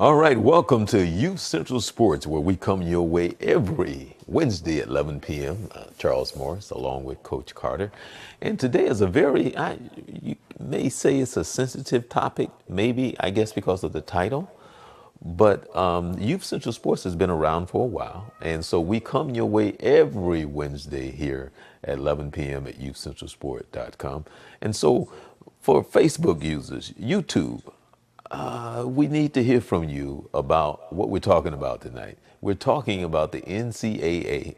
All right, welcome to Youth Central Sports, where we come your way every Wednesday at 11 p.m. Charles Morse, along with Coach Carter. And today is a you may say it's a sensitive topic, maybe, I guess, because of the title. But Youth Central Sports has been around for a while. And so we come your way every Wednesday here at 11 p.m. at youthcentralsport.com. And so for Facebook users, YouTube, we need to hear from you about what we're talking about tonight. We're talking about the NCAA,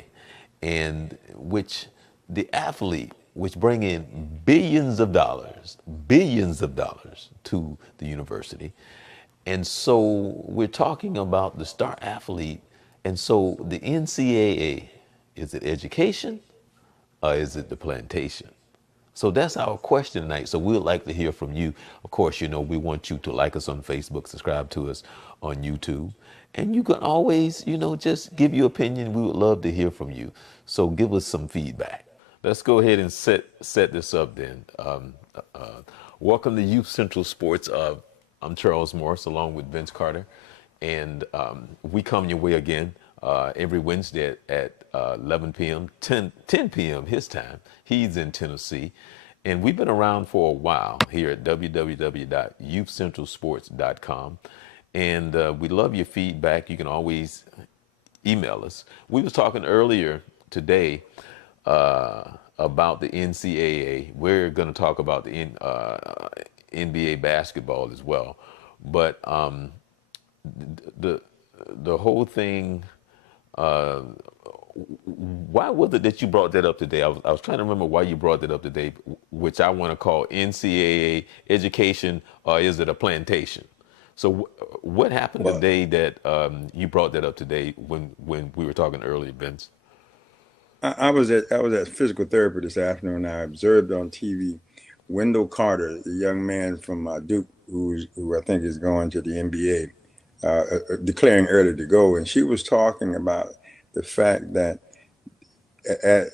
and which the athlete, which bring in billions of dollars to the university. And so we're talking about the star athlete. And so the NCAA, is it education or is it the plantation? So that's our question tonight. So we'd like to hear from you. Of course, we want you to like us on Facebook, subscribe to us on YouTube. And you can always, just give your opinion. We would love to hear from you. So give us some feedback. Let's go ahead and set this up then. Welcome to Youth Central Sports. I'm Charles Morse along with Vince Carter. And we come your way again every Wednesday at 11 p.m., 10 p.m. his time. He's in Tennessee. And we've been around for a while here at www.youthcentralsports.com. And we love your feedback. You can always email us. We was talking earlier today about the NCAA. We're going to talk about the NBA basketball as well. But the whole thing, why was it that you brought that up today? I was trying to remember why you brought that up today, which I want to call NCAA education, or is it a plantation? So what happened Well, today that you brought that up today when we were talking earlier, Vince? I was at physical therapy this afternoon. I observed on TV Wendell Carter, the young man from Duke, who I think is going to the NBA, declaring early to go, and she was talking about the fact that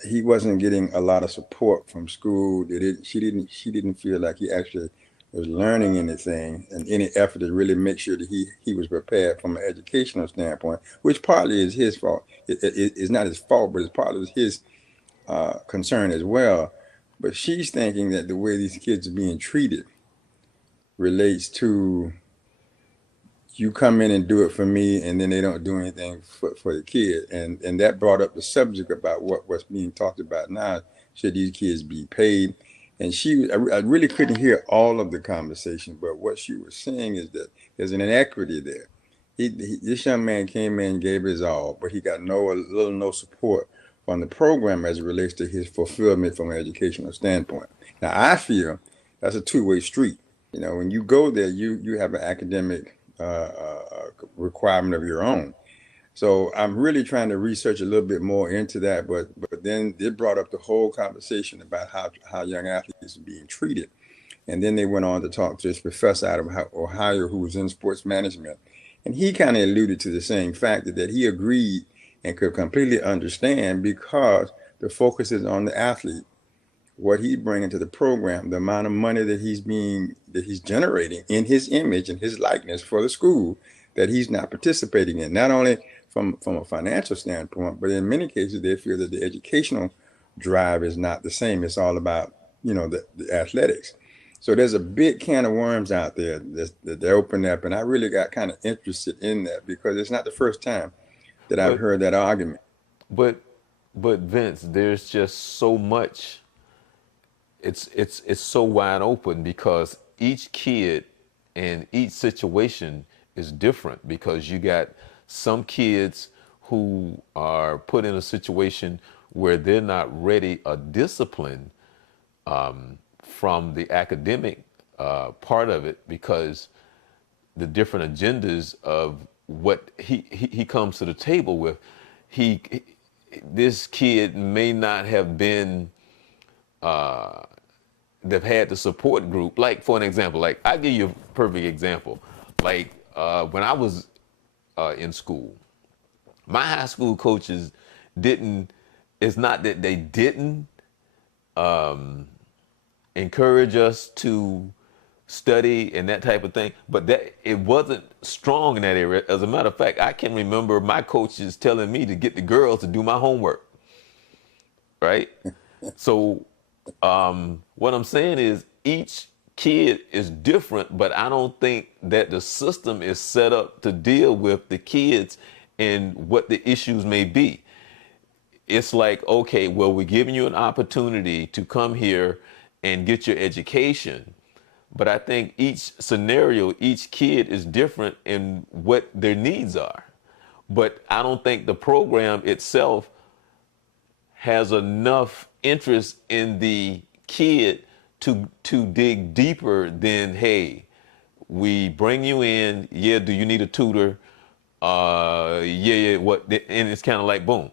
he wasn't getting a lot of support from school. She didn't feel like he actually was learning anything and any effort to really make sure that he was prepared from an educational standpoint, which partly is his fault. It's not his fault, but it's partly his concern as well. But she's thinking that the way these kids are being treated relates to you come in and do it for me, and then they don't do anything for the kid. And that brought up the subject about what's being talked about now. Should these kids be paid? And I really couldn't hear all of the conversation, but what she was saying is that there's an inequity there. This young man came in, gave his all, but he got no support from the program as it relates to his fulfillment from an educational standpoint. Now, I feel that's a two-way street. When you go there, you have an academic requirement of your own. So I'm really trying to research a little bit more into that, but then it brought up the whole conversation about how young athletes are being treated. And then they went on to talk to this professor out of Ohio who was in sports management. And he kind of alluded to the same factor that he agreed and could completely understand because the focus is on the athlete, what he's bringing to the program, the amount of money that he's generating in his image and his likeness for the school that he's not participating in, not only from a financial standpoint, but in many cases they feel that the educational drive is not the same. It's all about the athletics. So there's a big can of worms out there that they open up, and I really got kind of interested in that because it's not the first time that I've But heard that argument. but but Vince, there's just so much. It's so wide open because each kid and each situation is different, because you got some kids who are put in a situation where they're not ready or disciplined from the academic part of it, because the different agendas of what he comes to the table with. He This kid may not have been they've had the support group. Like, for an example, like, I'll give you a perfect example. Like, when I was in school, my high school coaches didn't, it's not that they didn't encourage us to study and that type of thing, but that it wasn't strong in that area. As a matter of fact, I can remember my coaches telling me to get the girls to do my homework, right? So what I'm saying is each kid is different, but I don't think that the system is set up to deal with the kids and what the issues may be. It's like, okay, well, we're giving you an opportunity to come here and get your education. But I think each scenario, each kid is different in what their needs are. But I don't think the program itself has enough interest in the kid to dig deeper than, hey, we bring you in, yeah, do you need a tutor? Yeah, what? And it's kind of like boom.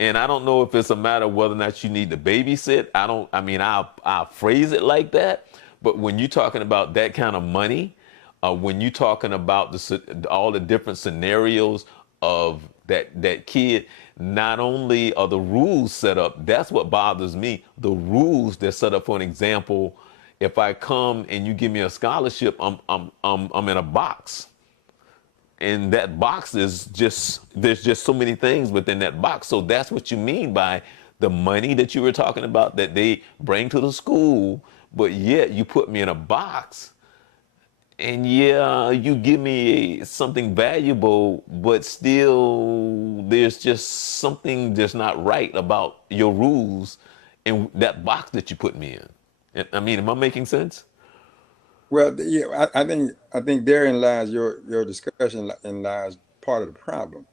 And I don't know if it's a matter of whether or not you need to babysit. I mean, I'll phrase it like that. But when you're talking about that kind of money, when you're talking about all the different scenarios of that kid, not only are the rules set up, that's what bothers me. The rules that's set up, for an example, if I come and you give me a scholarship, I'm in a box. And that box is just, there's just so many things within that box. So that's what you mean by the money that you were talking about that they bring to the school, but yet you put me in a box. And yeah, you give me something valuable, but still there's just something that's not right about your rules in that box that you put me in. I mean, am I making sense? Well, yeah, I think therein lies your discussion and lies part of the problem.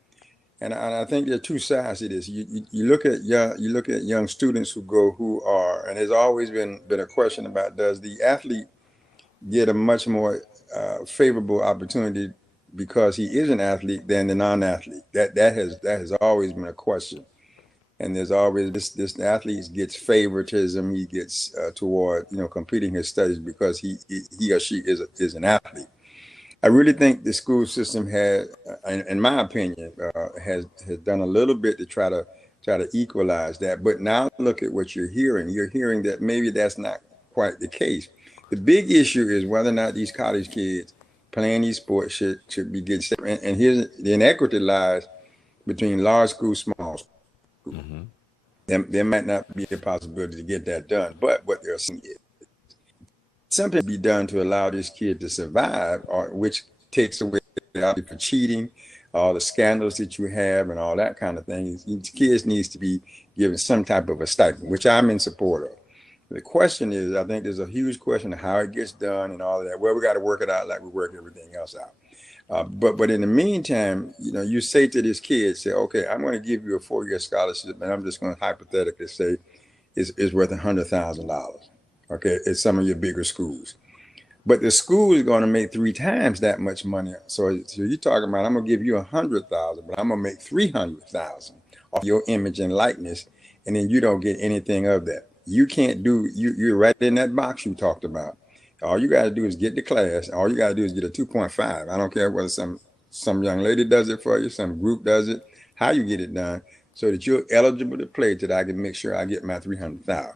And I think there are two sides to this. You look at young students who are, and there's always been a question about, does the athlete get a much more favorable opportunity because he is an athlete than the non-athlete? That has always been a question. And there's always this athlete gets favoritism. He gets toward completing his studies because he or she is an athlete. I really think the school system has, in my opinion, has done a little bit to try to equalize that. But now look at what you're hearing. You're hearing that maybe that's not quite the case. The big issue is whether or not these college kids playing these sports should be getting. And here's the inequity lies between large school, small school. Mm-hmm. There might not be a possibility to get that done, but what they're saying is something to be done to allow this kid to survive, or which takes away for cheating, all the scandals that you have, and all that kind of thing. These kids needs to be given some type of a stipend, which I'm in support of. The question is, I think there's a huge question of how it gets done and all of that. Well, we got to work it out like we work everything else out. But in the meantime, you say to this kid, say, okay, I'm going to give you a 4-year scholarship, and I'm just going to hypothetically say it's worth $100,000. Okay, at some of your bigger schools, but the school is going to make 3 times that much money. So you're talking about, I'm going to give you 100,000, but I'm going to make 300,000 off your image and likeness, and then you don't get anything of that. You can't do. You're right in that box you talked about. All you got to do is get to class. All you got to do is get a 2.5. I don't care whether some young lady does it for you, some group does it, how you get it done, so that you're eligible to play, so that I can make sure I get my 300,000.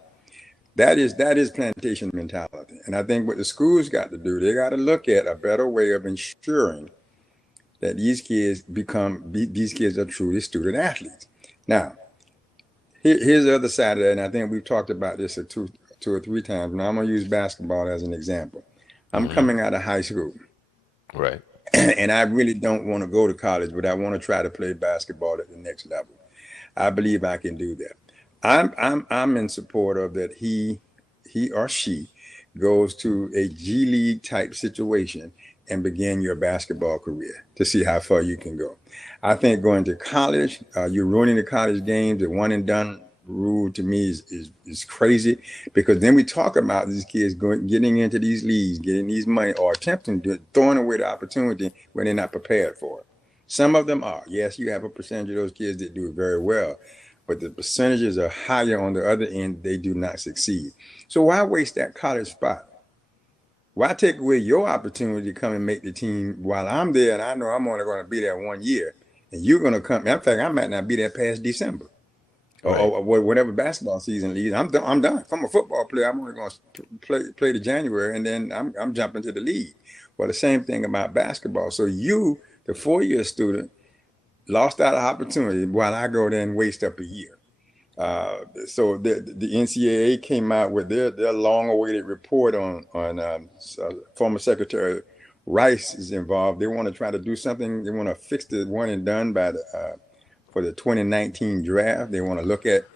That is plantation mentality. And I think what the schools got to do, they got to look at a better way of ensuring that these kids are truly student athletes. Now, here's the other side of that, and I think we've talked about this two or three times. Now I'm going to use basketball as an example. I'm Mm-hmm. coming out of high school, Right. and I really don't want to go to college, but I want to try to play basketball at the next level. I believe I can do that. I'm in support of that. He or she goes to a G League type situation and begin your basketball career to see how far you can go. I think going to college, you're ruining the college games. The one and done rule to me is crazy, because then we talk about these kids getting into these leagues, getting these money, or attempting to throwing away the opportunity when they're not prepared for it. Some of them are. Yes, you have a percentage of those kids that do it very well, but the percentages are higher on the other end. They do not succeed. So why waste that college spot? Why take away your opportunity to come and make the team while I'm there, and I know I'm only going to be there 1 year, and you're going to come. In fact, I might not be there past December. Right. or whatever basketball season leads. I'm done. If I'm a football player, I'm only going to play to January, and then I'm jumping to the league. Well, the same thing about basketball. So you, the 4-year student, lost out an opportunity while I go there and waste up a year. So the NCAA came out with their long-awaited report on former Secretary Rice is involved. They want to try to do something. They want to fix the one and done by the for the 2019 draft. They want to look at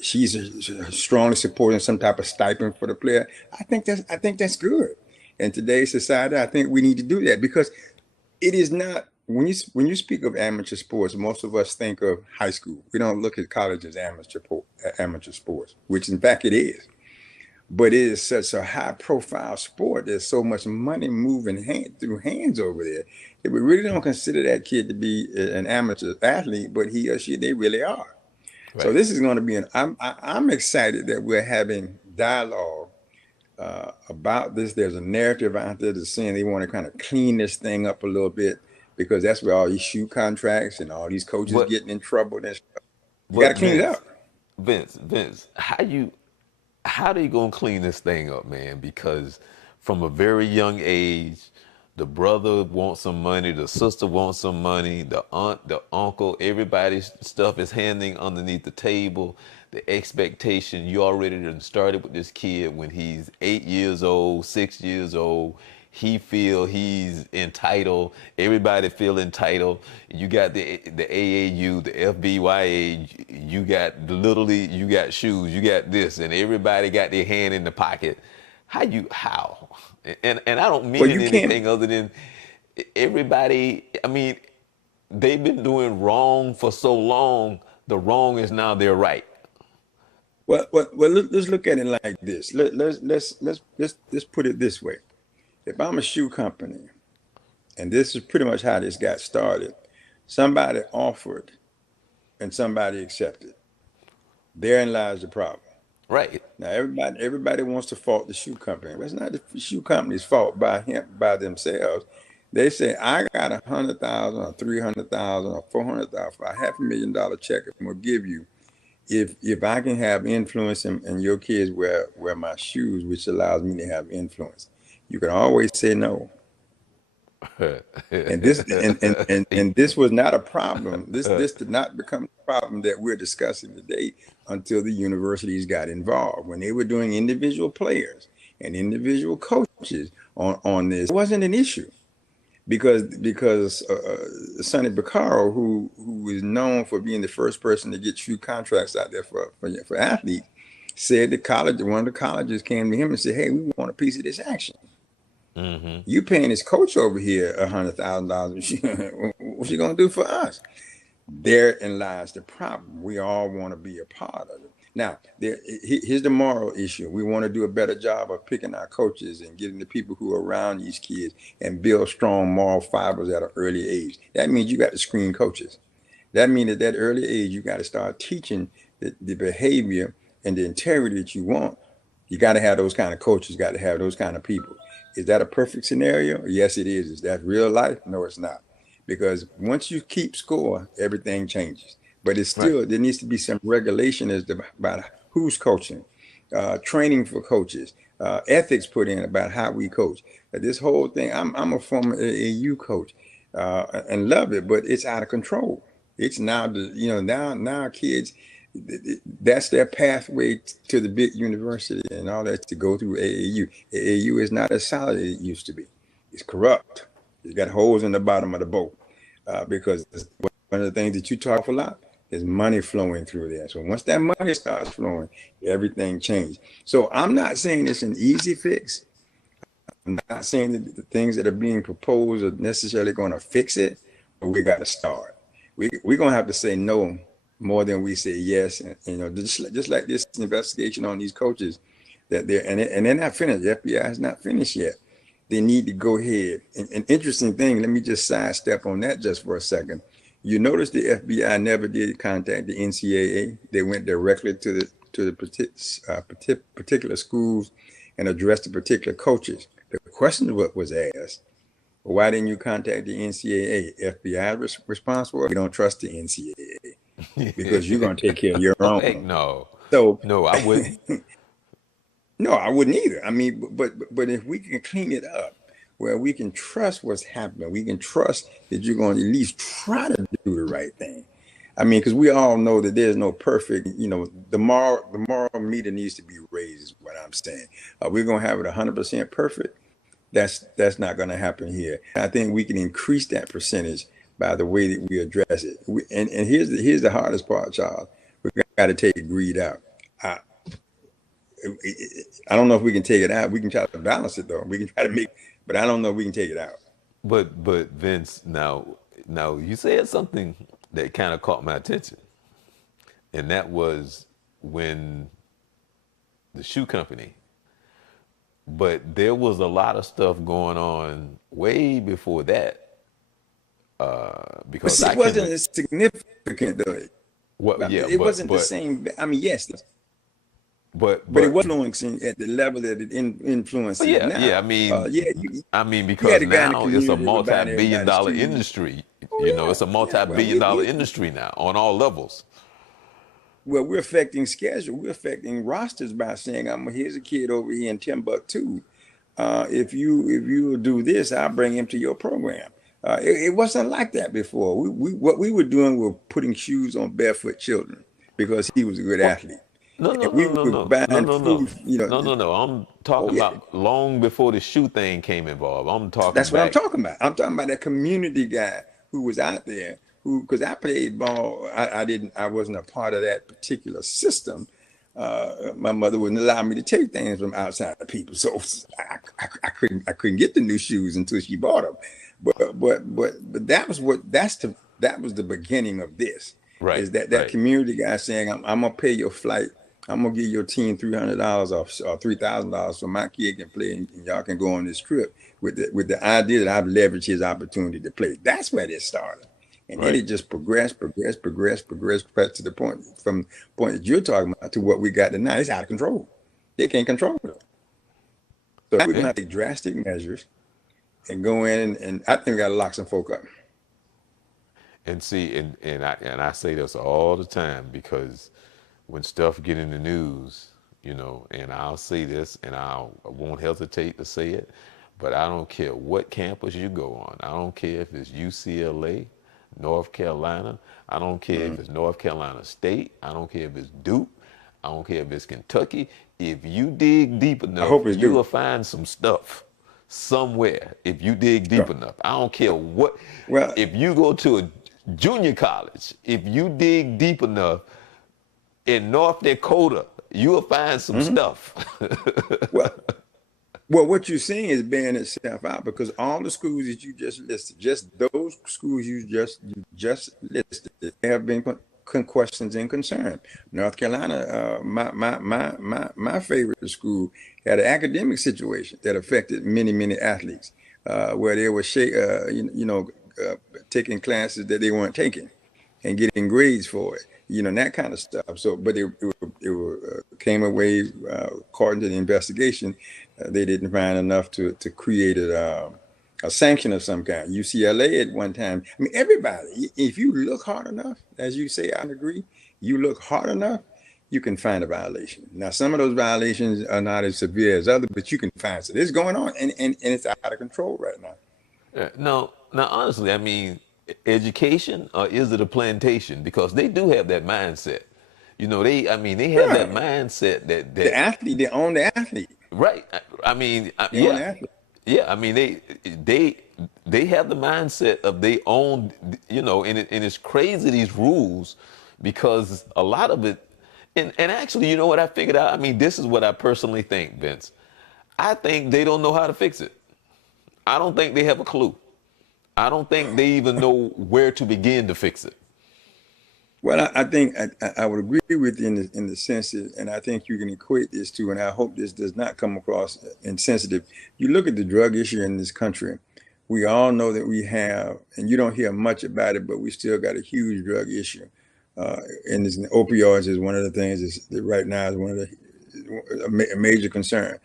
she's strongly supporting some type of stipend for the player. I think that's good. In today's society, I think we need to do that because it is not when you speak of amateur sports, most of us think of high school. We don't look at college as amateur sports, which in fact it is. But it is such a high profile sport. There's so much money moving through hands over there. If we really don't consider that kid to be an amateur athlete, but he or she, they really are. So Right. this is going to be I'm excited that we're having dialogue about this. There's a narrative out there that's saying they want to kind of clean this thing up a little bit because that's where all these shoe contracts and all these coaches But getting in trouble and stuff. You got but to clean it up. Vince, how they gonna clean this thing up, man? Because from a very young age, the brother wants some money, the sister wants some money, the aunt, the uncle, everybody's stuff is hanging underneath the table. The expectation, you already done started with this kid when he's 8 years old, 6 years old. He feel he's entitled. Everybody feel entitled. You got the AAU, the FBYA. You got the Little League. You got shoes. You got this, and everybody got their hand in the pocket. How? And I don't Well, mean you can't. anything other than everybody. I mean, they've been doing wrong for so long. The wrong is now their right. Well. Let's look at it like this. Let's put it this way. If I'm a shoe company, and this is pretty much how this got started, somebody offered and somebody accepted. Therein lies the problem. Right. Now everybody wants to fault the shoe company. Well, it's not the shoe company's fault by themselves. They say I got 100,000 or 300,000 or 400,000 for a $500,000 check I'm gonna give you if I can have influence and your kids wear my shoes, which allows me to have influence. You can always say no. And this and this was not a problem. This did not become a problem that we're discussing today until the universities got involved. When they were doing individual players and individual coaches on this, it wasn't an issue because Sonny Baccaro, who is known for being the first person to get true contracts out there for athletes, said one of the colleges came to him and said, "Hey, we want a piece of this action. Mm-hmm. You paying this coach over here $100,000. What's she gonna do for us?" Therein lies the problem. We all want to be a part of it. Now, here's the moral issue. We want to do a better job of picking our coaches and getting the people who are around these kids and build strong moral fibers at an early age. That means you got to screen coaches. That means at that early age, you got to start teaching the behavior and the integrity that you want. You got to have those kind of coaches, got to have those kind of people. Is that a perfect scenario? Yes, it is. Is that real life? No, it's not. Because once you keep score, everything changes. But it's Right. still, there needs to be some regulation about who's coaching, training for coaches, ethics put in about how we coach. This whole thing, I'm a former AAU coach and love it, but it's out of control. It's now, now kids, that's their pathway to the big university and all that to go through AAU. AAU is not as solid as it used to be. It's corrupt. It's got holes in the bottom of the boat because one of the things that you talk a lot is money flowing through there. So once that money starts flowing, everything changes. So I'm not saying it's an easy fix. I'm not saying that the things that are being proposed are necessarily going to fix it, but we got to start. We're going to have to say no more than we say yes. And just like this investigation on these coaches that they're not finished. The FBI is not finished yet. They need to go ahead. An interesting thing, let me just sidestep on that just for a second. You notice the FBI never did contact the NCAA. They went directly to the particular schools and addressed the particular coaches. The question was asked, why didn't you contact the NCAA? FBI response was, we don't trust the NCAA. because you're going to take care of your Oh, heck own. no. So, No, I wouldn't. no, I wouldn't either. I mean, but if we can clean it up, where we can trust what's happening, we can trust that you're going to at least try to do the right thing. I mean, because we all know that there's no perfect. The moral meter needs to be raised. Is what I'm saying. We're going to have it 100% perfect. That's not going to happen here. I think we can increase that percentage by the way that we address it. And here's the hardest part, Charles. We got to take greed out. I, I don't know if we can take it out. We can try to balance it though. We can try to make, but I don't know if we can take it out. But Vince, now you said something that kind of caught my attention, and that was when the shoe company. But there was a lot of stuff going on way before that, But because see, I it can. wasn't as significant though. Well, yeah, It wasn't the same. I mean, yes, but but it but was influencing at the level that it but influences yeah. now. I mean, You had because a guy in the now it's a community that was buying multi-billion everybody's dollar shoes. industry. Oh You know, yeah, it's a yeah. multi-billion dollar industry now on all levels. We're affecting schedule. We're affecting rosters by saying, here's a kid over here in Timbuktu. If you do this, I'll bring him to your program. It wasn't like that before. What we were doing was putting shoes on barefoot children because he was a good What? athlete, No, and no, we no, no, were no, no, buying no, no, food. You know, no, no, no. I'm oh talking yeah, about long before the shoe thing came involved. I'm talking that's what I'm back. talking about. I'm talking about that community guy who was out there who, because I played ball, I wasn't a part of that particular system. My mother wouldn't allow me to take things from outside of people, so I couldn't get the new shoes until she bought them. But that was the beginning of this. Right, Is that right, community guy saying, I'm gonna pay your flight. I'm gonna give your team $300 or $3,000 so my kid can play and y'all can go on this trip with the idea that I've leveraged his opportunity to play. That's where this started. And then right. it just progressed to the point from the point that you're talking about to what we got tonight. It's out of control. They can't control it. So we're gonna Okay. have to take drastic measures and go in and I think we gotta lock some folk up. And see, and I say this all the time because when stuff get in the news, and I'll say this, and I won't hesitate to say it, but I don't care what campus you go on. I don't care if it's UCLA, North Carolina. I don't care if Mm. it's North Carolina State. I don't care if it's Duke. I don't care if it's Kentucky. If you dig deep I enough, hope it's you due. will find some stuff somewhere if you dig deep Sure. enough. I don't care what. Well, If you go to a junior college, if you dig deep enough in North Dakota, you will find some mhm. stuff. well, Well, what you're seeing is bearing itself out because all the schools that you just listed, just those schools you just listed, there have been questions and concern. North Carolina, my favorite school had an academic situation that affected many athletes, where they were taking classes that they weren't taking and getting grades for it, and that kind of stuff. So, but it came away, according to the investigation, they didn't find enough to create a sanction of some kind. UCLA at one time, I mean, everybody, if you look hard enough, as you say, I agree, you look hard enough, you can find a violation. Now, some of those violations are not as severe as others, but you can find. So this going on, and it's out of control right now. Now, honestly, I mean, education or is it a plantation? Because they do have that mindset. I mean, they have that Yeah, mindset the that athlete, they own the athlete. right. I mean, They own the athlete. yeah. I mean, they have the mindset of they own, and it's crazy these rules because a lot of it, and actually, you know what I figured out? I mean, this is what I personally think, Vince. I think they don't know how to fix it. I don't think they have a clue. I don't think they even know where to begin to fix it. Well, I think I would agree with you in the sense that, and I think you can equate this to, and I hope this does not come across insensitive. You look at the drug issue in this country. We all know that we have, and you don't hear much about it, but we still got a huge drug issue. And this, opioids is one of the things that right now is one of a major concern.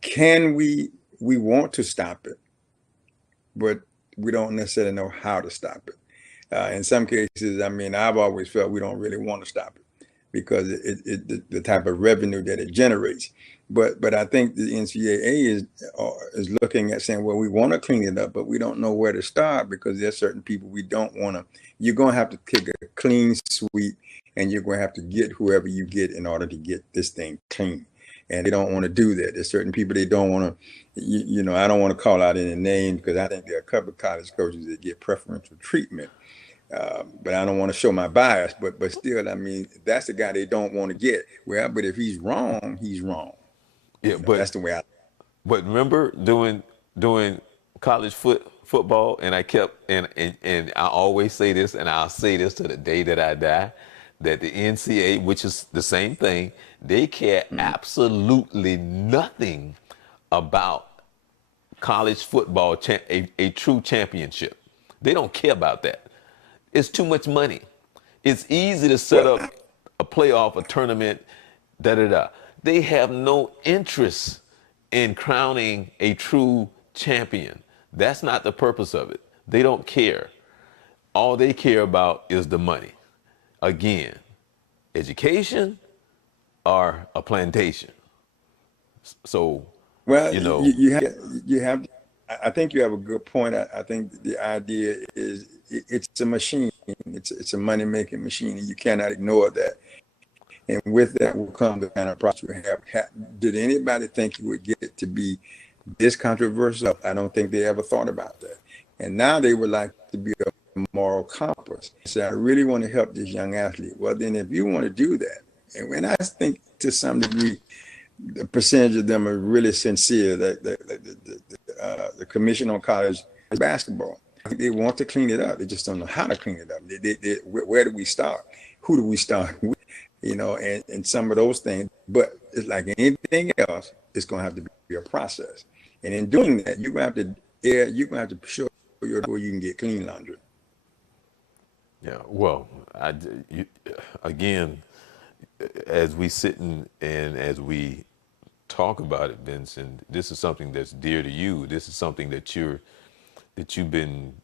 Can we want to stop it, but we don't necessarily know how to stop it. In some cases, I mean, I've always felt we don't really want to stop it because the type of revenue that it generates. But I think the NCAA is looking at saying, well, we want to clean it up, but we don't know where to start because there's certain people we don't want to. You're going to have to take a clean sweep, and you're going to have to get whoever you get in order to get this thing clean. And they don't want to do that. There's certain people they don't want to. I don't want to call out any names because I think there are a couple of college coaches that get preferential treatment. But I don't want to show my bias. But still, I mean, that's the guy they don't want to get. Well, but if he's wrong, he's wrong. Yeah, That's the way I. but remember doing college football, and I kept and I always say this, and I'll say this to the day that I die, that the NCAA, which is the same thing, they care absolutely nothing about college football, a true championship. They don't care about that. It's too much money. It's easy to set Well, up a playoff, a tournament, da da da. They have no interest in crowning a true champion. That's not the purpose of it. They don't care. All they care about is the money. Again, education or a plantation. So, well, you know, you have. I think you have a good point. I think the idea is it's a machine. It's a money making machine, and you cannot ignore that. And with that will come the kind of process you have. Did anybody think you would get it to be this controversial? I don't think they ever thought about that. And now they would like to be a moral compass. So I really want to help this young athlete. Well, then if you want to do that, and when I think to some degree, the percentage of them are really sincere. The Commission on College Basketball, they want to clean it up. They just don't know how to clean it up. Where do we start? Who do we start with? And some of those things. But it's like anything else, it's going to have to be a process. And in doing that, you're going to have to show where you can get clean laundry. yeah. Well, again, as we sit and as we talk about it, Vincent, this is something that's dear to you. This is something that you've been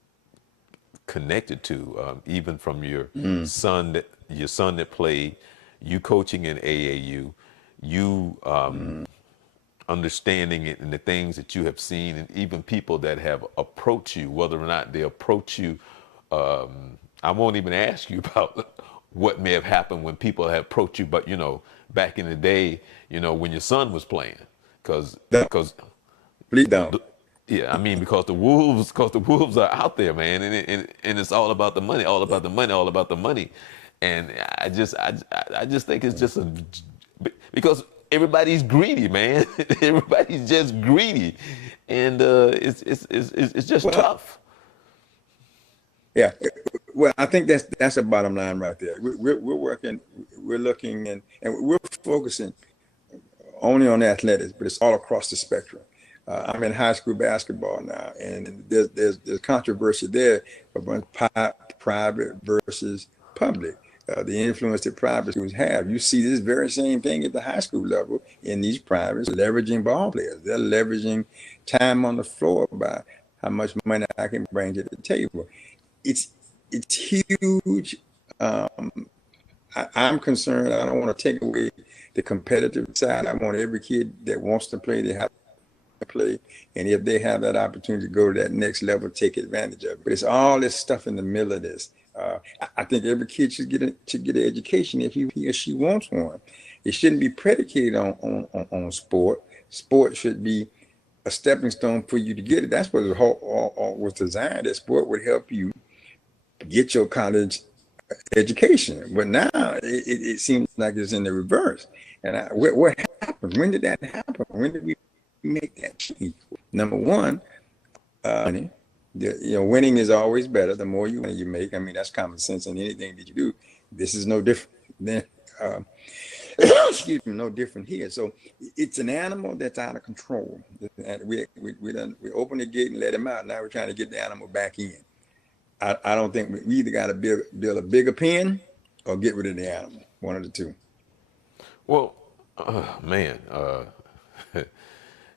connected to, even from your son that played, you coaching in AAU, you understanding it and the things that you have seen, and even people that have approached you, whether or not they approach you. I won't even ask you about what may have happened when people have approached you, but back in the day, when your son was playing, because Please don't. yeah, I mean, because the wolves are out there, man, and it's all about the money, all about the money, all about the money, and I just think it's just because everybody's greedy, man. Everybody's just greedy, and it's just Well, tough. yeah. Well, I think that's the bottom line right there. We're working, we're looking, and we're focusing only on athletics, but it's all across the spectrum. I'm in high school basketball now, and there's controversy there about private versus public. The influence that private schools have. You see this very same thing at the high school level in these privates, leveraging ball players. They're leveraging time on the floor by how much money I can bring to the table. It's huge. I'm concerned. I don't want to take away the competitive side. I want every kid that wants to play to have to play, and if they have that opportunity to go to that next level, take advantage of it. But it's all this stuff in the middle of this. I think every kid should get an education if he or she wants one. It shouldn't be predicated on sport. Sport should be a stepping stone for you to get it. That's what it all was designed. That sport would help you get your college education. But now it seems like it's in the reverse. And what happened? When did that happen? When did we make that change? Number one, money. Winning is always better. The more you make, I mean, that's common sense in anything that you do. This is no different than, excuse me, no different here. So it's an animal that's out of control. And we open the gate and let him out. Now we're trying to get the animal back in. I don't think we either got to build a bigger pen or get rid of the animal. One of the two. Well, man,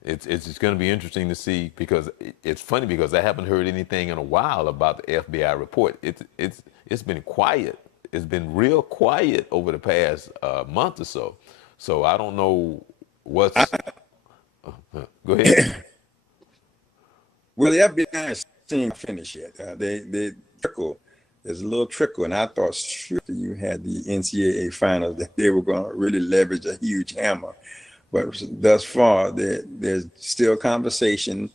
It's just going to be interesting to see because it's funny because I haven't heard anything in a while about the FBI report. It's been quiet. It's been real quiet over the past month or so. So I don't know what's. Go ahead. Well, the FBI is seeing finish yet. They trickle. There's a little trickle, and I thought sure you had the NCAA finals that they were going to really leverage a huge hammer. But thus far, there's still conversation.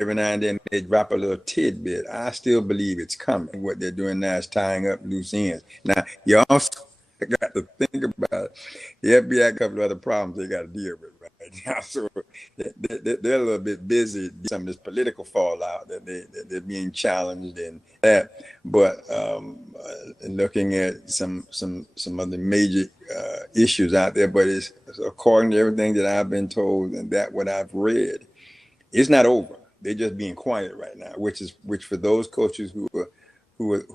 Every now and then they drop a little tidbit. I still believe it's coming. What they're doing now is tying up loose ends. Now, you also got to think about it. The FBI got a couple of other problems they got to deal with right now. So they're a little bit busy. Some of this political fallout that they're being challenged in that. But looking at some of the major issues out there. But it's according to everything that I've been told and that what I've read, it's not over. They're just being quiet right now, which for those coaches who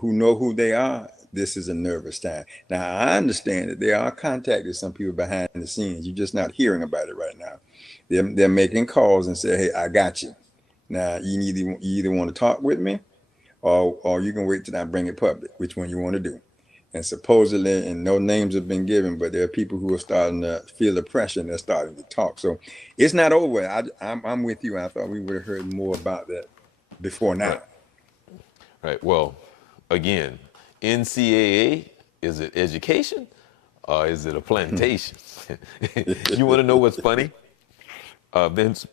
know who they are, this is a nervous time. Now I understand that they are contacting some people behind the scenes. You're just not hearing about it right now. They're making calls and say, "Hey, I got you. Now you either want to talk with me, or you can wait till I bring it public. Which one you want to do?" And supposedly, and no names have been given, but there are people who are starting to feel the pressure and they're starting to talk. So it's not over. I'm with you. I thought we would have heard more about that before now. Right. Right. Well, again, NCAA, is it education or is it a plantation? You want to know what's funny? Vince,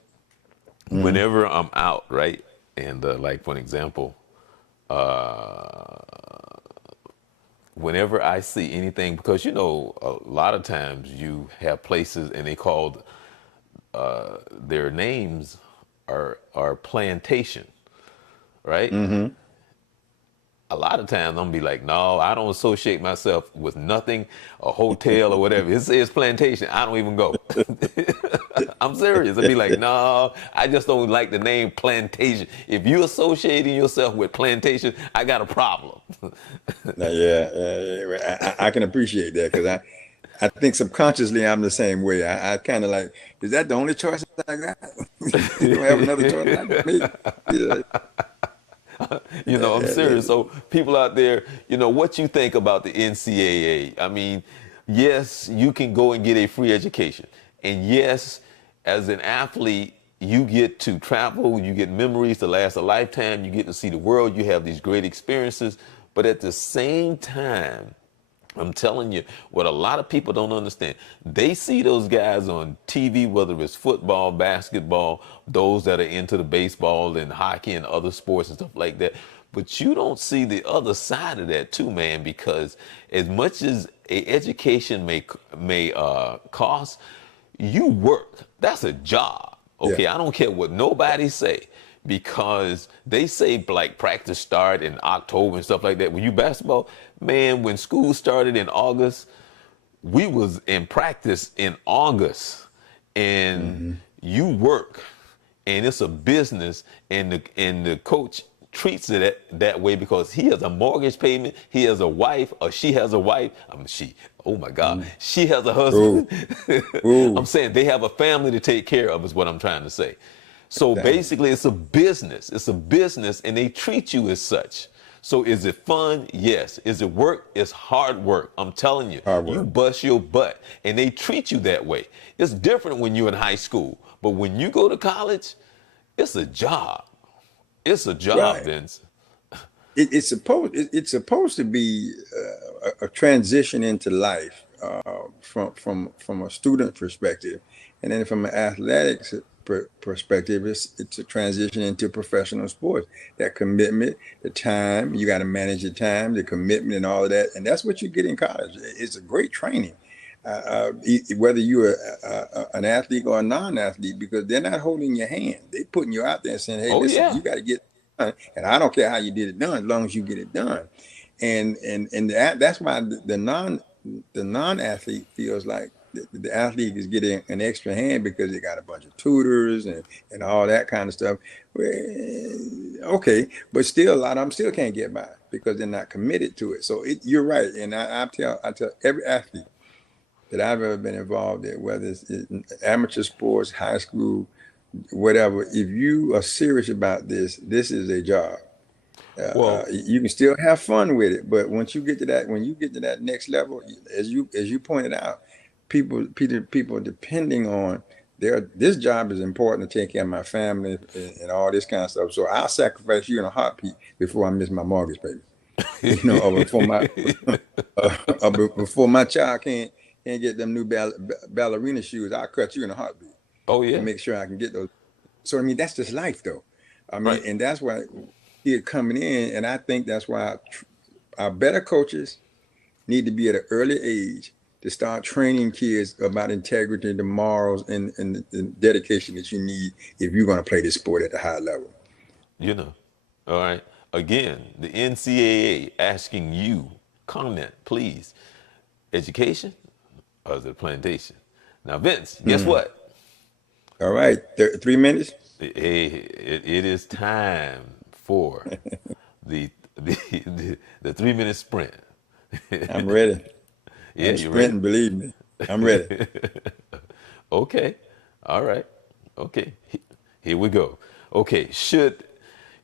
whenever I'm out, right? And like, for an example, whenever I see anything, because you know, a lot of times you have places and they called their names are plantation, right? A lot of times I'm gonna be like, no, I don't associate myself with nothing, a hotel or whatever. It says plantation, I don't even go. I'm serious. I'd be like, no, I just don't like the name plantation. If you associating yourself with plantation, I got a problem. Now, I can appreciate that because I think subconsciously I'm the same way. I kind of like, is that the only choice I got? You don't have another choice I got? Maybe. Yeah. You know, I'm serious. So people out there, you know, what you think about the NCAA? I mean, yes, you can go and get a free education. And yes, as an athlete, you get to travel, you get memories to last a lifetime, you get to see the world, you have these great experiences. But at the same time, I'm telling you, what a lot of people don't understand, they see those guys on TV, whether it's football, basketball, those that are into the baseball and hockey and other sports and stuff like that. But you don't see the other side of that too, man, because as much as a education may cost, you work. That's a job. Yeah. Okay, I don't care what nobody say because they say like practice start in October and stuff like that. When you basketball, man, when school started in August, we was in practice in August, and you work, and it's a business, and the coach treats it that way because he has a mortgage payment, he has a wife, or she has a wife. Oh my God, she has a husband. I'm Ooh. saying they have a family to take care of, is what I'm trying to say. So Exactly. basically, it's a business. It's a business, and they treat you as such. So is it fun? Yes. Is it work? It's hard work. I'm telling you, Hard you work. bust your butt, and they treat you that way. It's different when you're in high school, but when you go to college, it's a job. It's a job, Right. Vince. It's supposed to be a transition into life from a student perspective, and then from an athletics perspective, it's a transition into professional sports. That commitment, the time you got to manage the time, the commitment, and all of that, and that's what you get in college. It's a great training. Whether you're an athlete or a non-athlete, because they're not holding your hand. They putting you out there and saying, "Hey, Oh listen, yeah. you got to get done. And I don't care how you did it done, as long as you get it done." That's why the non-athlete feels like the athlete is getting an extra hand because they got a bunch of tutors and all that kind of stuff. Well, okay, but still, a lot of them still can't get by because they're not committed to it. So you're right, and I tell every athlete that I've ever been involved in, whether it's in amateur sports, high school, whatever. If you are serious about this, this is a job. Well, You can still have fun with it, but once you get to that, when you get to that next level, as you pointed out, people depending on their this job is important to take care of my family and all this kind of stuff. So I'll sacrifice you in a heartbeat before I miss my mortgage payment. Or before my child can't get them new ballerina shoes, I'll cut you in a heartbeat oh to yeah, make sure I can get those. So I mean, that's just life, though. I mean, right. and that's why kid coming in, and I think that's why our better coaches need to be at an early age to start training kids about integrity, the morals, and the dedication that you need if you're going to play this sport at a high level. You know, all right. Again, the NCAA asking you comment, please. Education or is it plantation? Now, Vince, guess Hmm. what? All right, 3 minutes. It is time for the the 3 minute sprint. I'm ready. Yeah, I'm you ready? sprinting, believe me. I'm ready. Okay. All right. Okay. Here we go. Okay. Should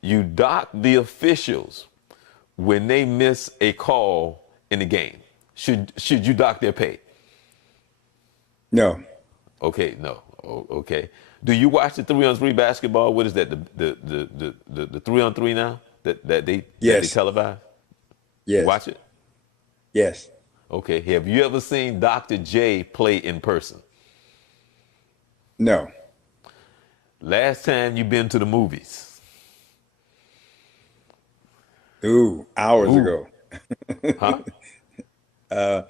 you dock the officials when they miss a call in the game? Should you dock their pay? No. Okay. No. Okay. Do you watch the 3-on-3 basketball? What is that? The 3-on-3 now that they Yes. televise? You Yes. watch it? Yes. Okay. Have you ever seen Dr. J play in person? No. Last time you been to the movies? Ooh, hours Ooh. ago. Huh?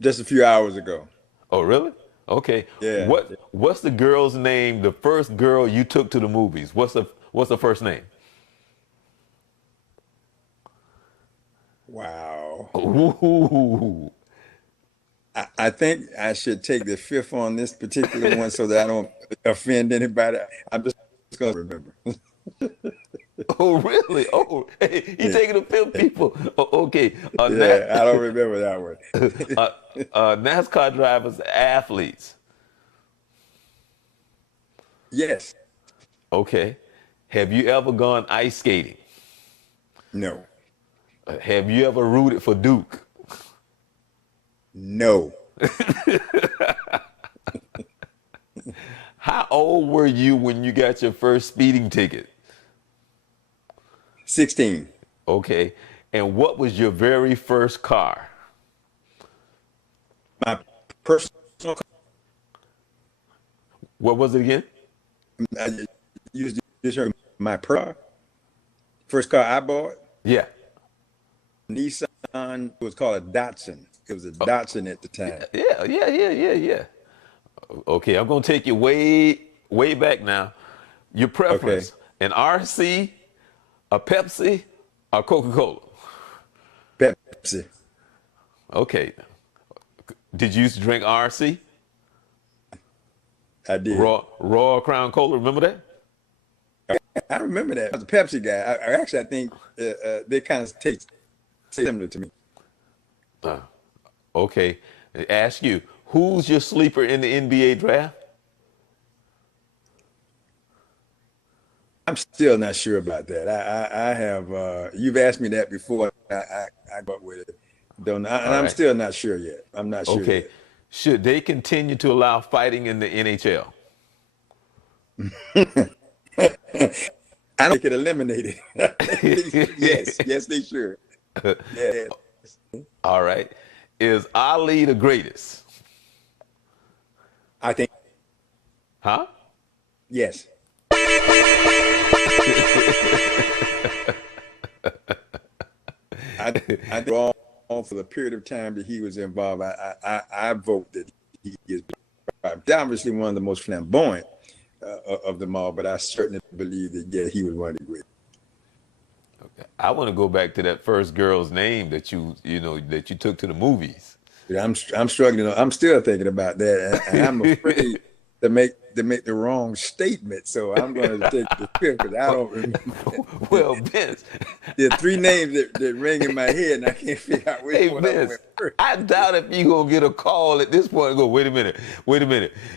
Just a few hours ago. Oh, really? Okay. Yeah. What's the girl's name? The first girl you took to the movies. What's the first name? Wow. Ooh. I think I should take the fifth on this particular one so that I don't offend anybody. I'm just going to remember. Oh, really? Oh, hey, he Yeah. taking the fifth people. Oh, okay. Yeah, I don't remember that one. Uh, NASCAR drivers, athletes. Yes. Okay. Have you ever gone ice skating? No. Have you ever rooted for Duke? No. How old were you when you got your first speeding ticket? 16. Okay. And what was your very first car? My personal What was it again? I used this term, my first car I bought, Yeah. Nissan, was called a Datsun. It was a Datsun at the time. Yeah. Okay, I'm gonna take you way back now. Your Okay. preference: an RC, a Pepsi, or Coca-Cola? Pepsi. Okay. Did you used to drink RC? I did. Raw Crown Cola. Remember that? I remember that. I was a Pepsi guy. I think they kind of taste similar to me. Uh, okay. I ask you, who's your sleeper in the NBA draft? I'm still not sure about that. I have you've asked me that before. I go up with it. Don't and All I'm right. still not sure yet. I'm not sure Okay. yet. Should they continue to allow fighting in the NHL? I don't think it eliminated. Yes, yes, they should. Yeah, All right. Is Ali the greatest? I think Huh? yes. I think all for the period of time that he was involved. I vote that he is obviously one of the most flamboyant of them all. But I certainly believe that yeah, he was one of the great. I want to go back to that first girl's name that you took to the movies. I'm struggling. I'm still thinking about that, and I'm afraid to make make the wrong statement. So I'm going to take the fifth because I don't remember. Well, Vince, There are three names that ring in my head, and I can't figure out which hey one of them Vince, went first. I doubt if you gonna get a call at this point and go, wait a minute.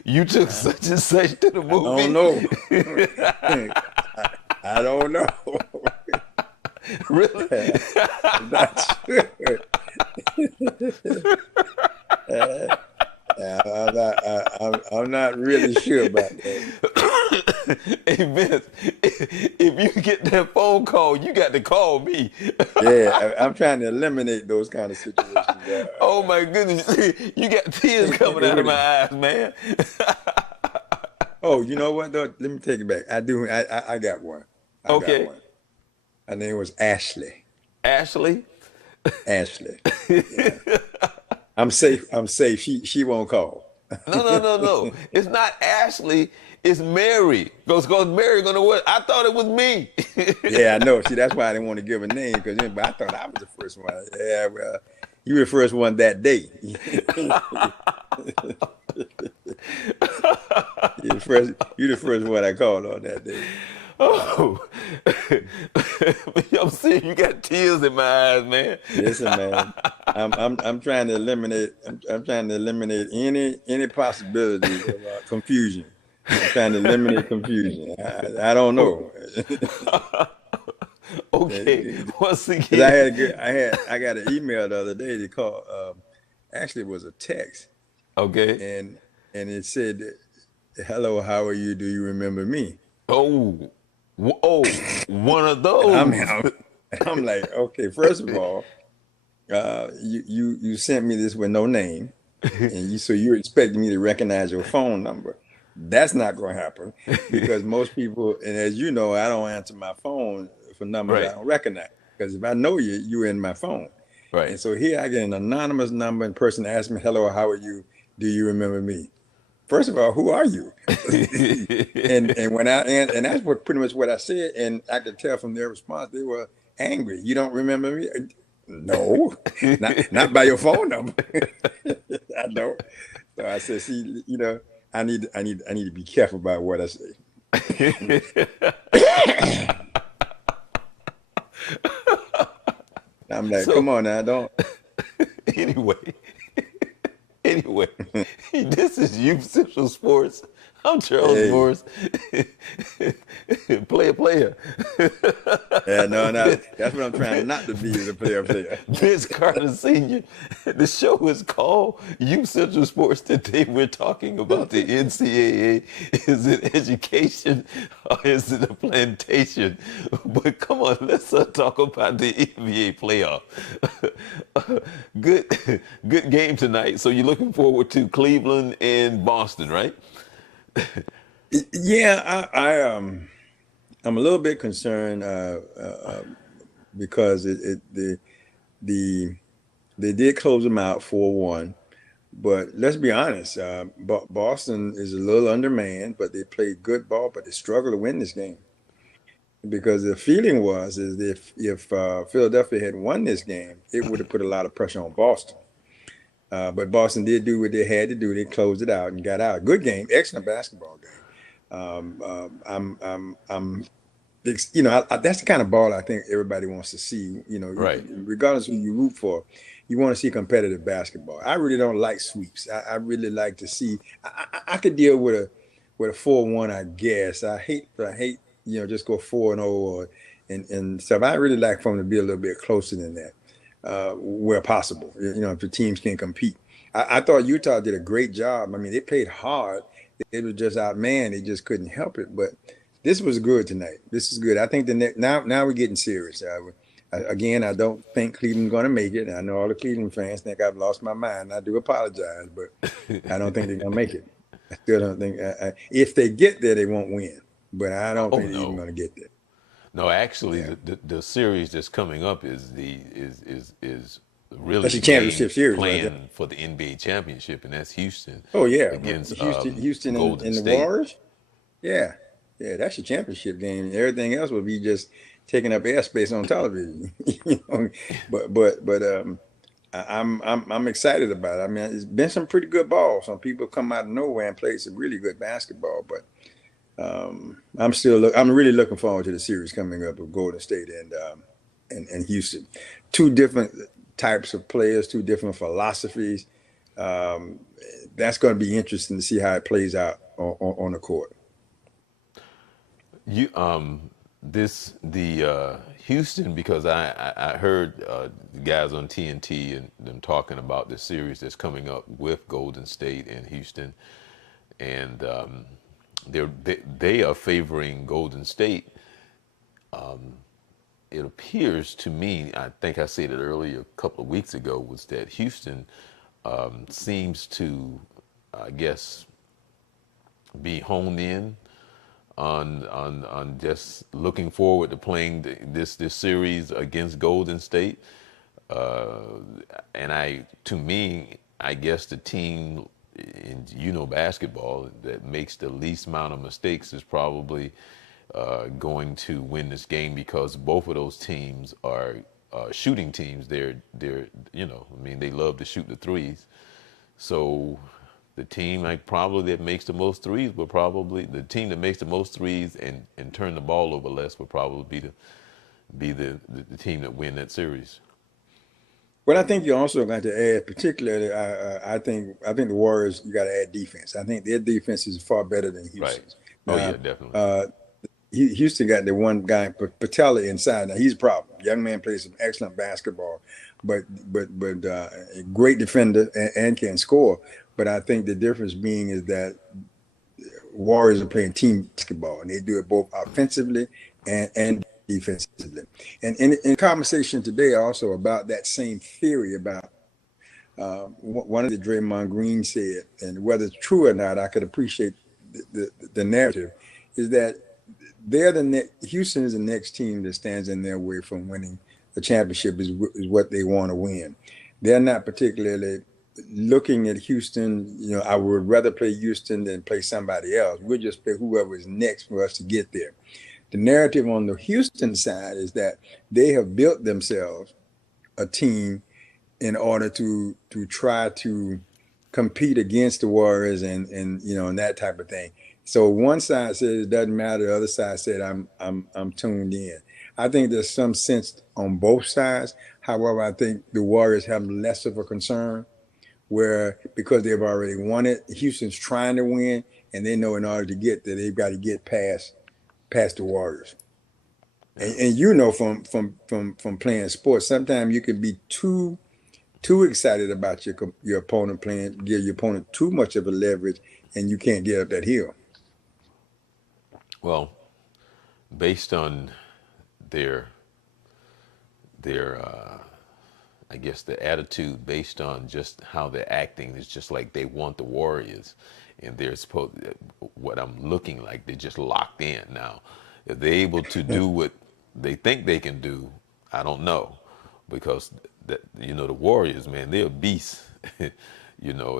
You took such and such to the I don't movie? know. I don't know. Really? I'm not sure. I'm not really sure about that. Hey Vince, if you get that phone call, you got to call me. Yeah, I'm trying to eliminate those kind of situations. Oh my goodness, you got tears coming out of my eyes, man. Oh, you know what though? Let me take it back. I do. I got one. I got Okay, one. Her name was Ashley. Ashley. Ashley. Yeah. I'm safe. I'm safe. She won't call. No. It's not Ashley. It's Mary. Because Mary gonna what? I thought it was me. Yeah, I know. See, that's why I didn't want to give a name because I thought I was the first one. Yeah, well, you were the first one that day. You're the first one I called on that day. Oh, I'm seeing you got tears in my eyes, man. Listen, man, I'm trying to eliminate. I'm trying to eliminate any possibility of confusion. I'm trying to eliminate confusion. I don't know. Okay, once Because again. I got an email the other day. They called. Actually, it was a text, Okay. and it said, "Hello, how are you? Do you remember me?" Oh, one of And those. I'm like, okay. First of all, you sent me this with no name, and so you're expecting me to recognize your phone number. That's not going to happen because most people, and as you know, I don't answer my phone for numbers I Right, don't recognize. Because if I know you, you're in my phone. And right. so here I get an anonymous number and person asks me, "Hello, how are you? Do you remember me?" First of all, who are you? And when and that's what pretty much what I said, and I could tell from their response they were angry. You don't remember me? No, not by your phone number. I don't. So I said, see, I need to be careful about what I say. I'm like, So come on now, don't. anyway, anyway, this is Youth Central Sports. I'm Charles Hey, Morris. Player. yeah, no, Vince, that's what I'm trying not to be as a player. Vince Carter Sr. The show is called Youth Central Sports. Today we're talking about the NCAA. Is it education or is it a plantation? But come on, let's talk about the NBA playoff. Good game tonight. So you're looking forward to Cleveland and Boston, right? Yeah, I'm a little bit concerned because the they did close them out 4-1. But let's be honest, Boston is a little undermanned, but they played good ball, but they struggled to win this game because the feeling was is if Philadelphia had won this game, it would have put a lot of pressure on Boston. But Boston did do what they had to do. They closed it out and got out. Good game, excellent basketball game. I'm that's the kind of ball I think everybody wants to see. Right. Regardless of who you root for, you want to see competitive basketball. I really don't like sweeps. I really like to see. I could deal with a 4-1. I guess I hate just go 4-0 and stuff. I really like for them to be a little bit closer than that, where possible. If the teams can compete. I thought Utah did a great job. I mean, they played hard. It was just outman. They just couldn't help it. But this was good tonight. This is good. I think now we're getting serious. Again, I don't think Cleveland's going to make it. I know all the Cleveland fans think I've lost my mind. I do apologize, but I don't think they're going to make it. I still don't think. If they get there, they won't win. But I don't Oh think they're even no. going to get there. No, actually, Yeah, the series that's coming up is really that's the a championship game series right there. playing for the NBA championship, and that's Houston Oh yeah, against Houston Golden and the State. Warriors. Yeah, yeah, that's your championship game. Everything else will be just taking up airspace on television. you know? But I'm excited about it. I mean, it's been some pretty good ball. Some people come out of nowhere and play some really good basketball, but I'm really looking forward to the series coming up with Golden State and Houston. Two different types of players, two different philosophies. Um, that's going to be interesting to see how it plays out on the court. You this the Houston, because I heard the guys on TNT and them talking about the series that's coming up with Golden State and Houston, and they are favoring Golden State. It appears to me, I think I said it earlier a couple of weeks ago, was that Houston seems to, I guess, be honed in on just looking forward to playing this series against Golden State. Uh, and to me, I guess the team in basketball that makes the least amount of mistakes is probably going to win this game, because both of those teams are shooting teams. They're I mean, they love to shoot the threes. So the team like probably that makes the most threes will probably the team that makes the most threes and turn the ball over less will probably be the team that win that series. But I think you also got to add, particularly, I think the Warriors, you got to add defense. I think their defense is far better than Right. Houston's. Oh Now, yeah, definitely. uh, Houston got the one guy, Patella, inside. Now he's a problem. Young man plays some excellent basketball, but a great defender and can score. But I think the difference being is that Warriors are playing team basketball, and they do it both offensively and defensively. And in conversation today also about that same theory about one of the Draymond Green said, and whether it's true or not, I could appreciate the narrative, is that Houston is the next team that stands in their way from winning the championship is what they want to win. They're not particularly looking at Houston. I would rather play Houston than play somebody else. We'll just play whoever is next for us to get there. The narrative on the Houston side is that they have built themselves a team in order to try to compete against the Warriors and that type of thing. So one side says it doesn't matter. The other side said I'm tuned in. I think there's some sense on both sides. However, I think the Warriors have less of a concern where because they've already won it, Houston's trying to win, and they know in order to get there, they've got to get past the Warriors. Yeah. And from playing sports, sometimes you can be too excited about your opponent playing, give your opponent too much of a leverage, and you can't get up that hill. Well, based on their their I guess the attitude, based on just how they're acting, is just like they want the Warriors, and they're supposed. What I'm looking like, they're just locked in now. If they're able to do what they think they can do, I don't know, because the Warriors, man, they're beasts,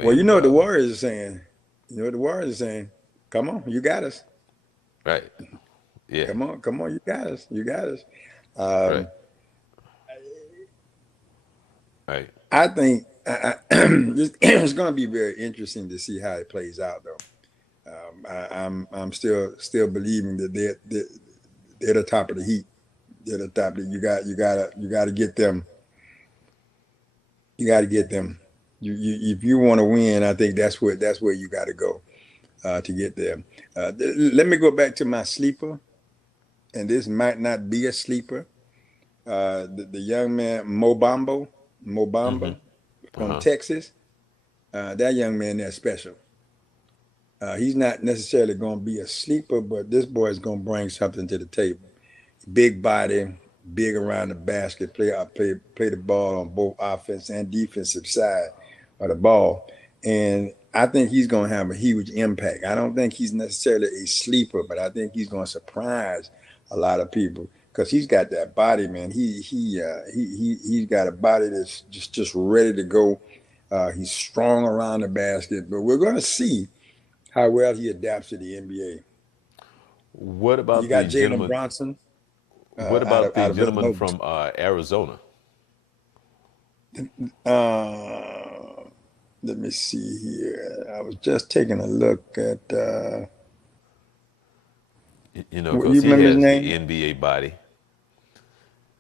Well, and the Warriors are saying, the Warriors are saying, come on, you got us. right, yeah, Come on, you got us. You got us. right, Um, right. I think it's going to be very interesting to see how it plays out, though. I'm still believing that they're the top of the heat. They're the top. You got to get them. You got to get them. If you want to win, I think that's where you got to go to get there. Let me go back to my sleeper, and this might not be a sleeper. The young man Mm-hmm. Mobamba from Uh-huh. Texas. That young man that's special. He's not necessarily going to be a sleeper, but this boy is going to bring something to the table. Big body, big around the basket, play the ball on both offense and defensive side of the ball. And I think he's going to have a huge impact. I don't think he's necessarily a sleeper, but I think he's going to surprise a lot of people because he's got that body, man. He's got a body that's just ready to go. He's strong around the basket, but we're going to see how well he adapts to the NBA. What You about got the Jalen gentleman? Bronson What out about of the out of gentleman Villanova. from Arizona? Uh, Let me see here. I was just taking a look at. You know, You because he remember his has the name? NBA body